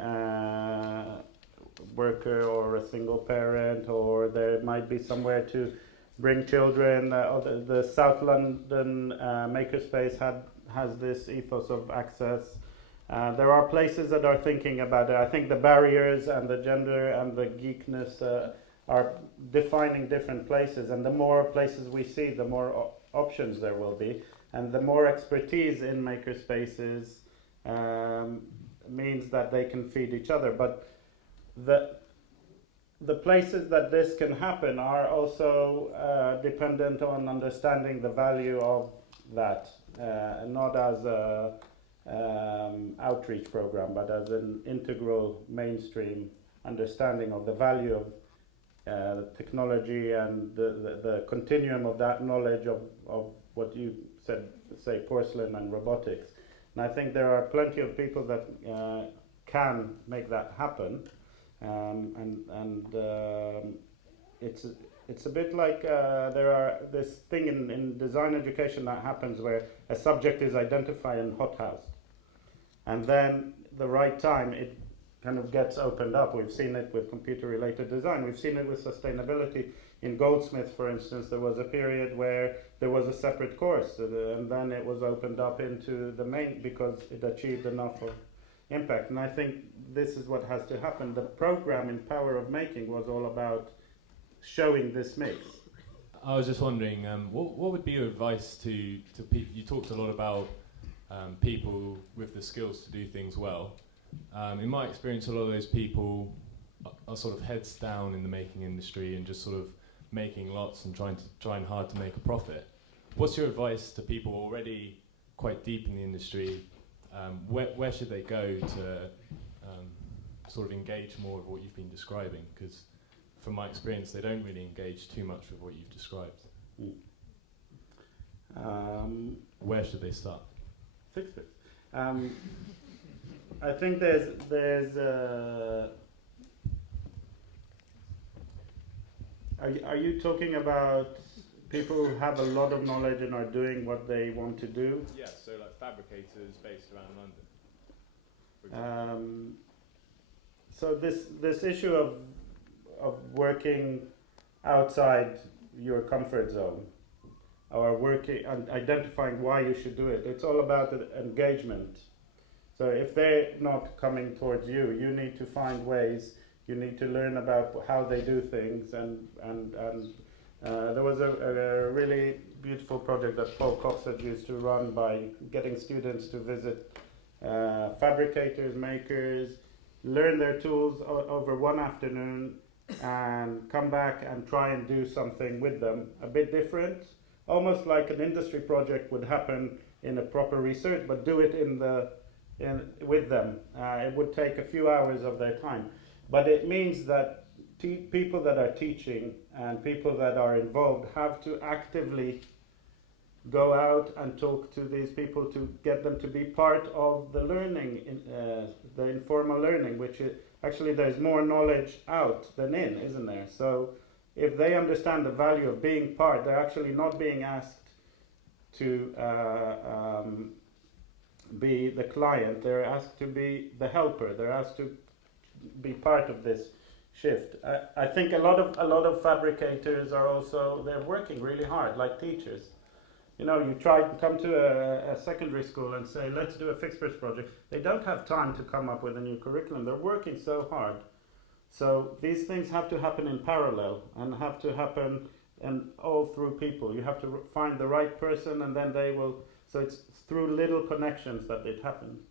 worker or a single parent, or there might be somewhere to bring children. The South London Makerspace has this ethos of access. There are places that are thinking about it. I think the barriers and the gender and the geekness are defining different places, and the more places we see, the more options there will be, and the more expertise in makerspaces means that they can feed each other. But the places that this can happen are also dependent on understanding the value of that, not as a outreach program, but as an integral mainstream understanding of the value of technology and the continuum of that knowledge of what you said, say porcelain and robotics. And I think there are plenty of people that can make that happen, it's a bit like there are this thing in design education that happens where a subject is identified and hothoused, and then the right time it kind of gets opened up. We've seen it with computer-related design. We've seen it with sustainability. In Goldsmith, for instance, there was a period where there was a separate course, and then it was opened up into the main because it achieved enough of impact. And I think this is what has to happen. The program in Power of Making was all about showing this mix. I was just wondering, what would be your advice to people? You talked a lot about people with the skills to do things well. In my experience, a lot of those people are sort of heads down in the making industry and just sort of making lots and trying hard to make a profit. What's your advice to people already quite deep in the industry? Where should they go to sort of engage more with what you've been describing? Because from my experience, they don't really engage too much with what you've described. Where should they start? Fix it. I think there's are you talking about people who have a lot of knowledge and are doing what they want to do? Yes, so like fabricators based around London. So this issue of working outside your comfort zone, or working and identifying why you should do it, it's all about the engagement. So if they're not coming towards you, you need to find ways. You need to learn about how they do things, and there was a really beautiful project that Paul Coxett used to run by getting students to visit fabricators, makers, learn their tools over one afternoon, and come back and try and do something with them a bit different, almost like an industry project would happen in a proper research, but do it with them. It would take a few hours of their time, but it means that people that are teaching and people that are involved have to actively go out and talk to these people to get them to be part of the learning, the informal learning, which is actually there's more knowledge out than in, isn't there? So if they understand the value of being part, they're actually not being asked to be the client, they're asked to be the helper, they're asked to be part of this shift. I think a lot of fabricators are also, they're working really hard, like teachers. You know, you try to come to a secondary school and say, let's do a fixed price project. They don't have time to come up with a new curriculum. They're working so hard. So these things have to happen in parallel and have to happen and all through people. You have to find the right person, and then they will. So it's through little connections that it happens.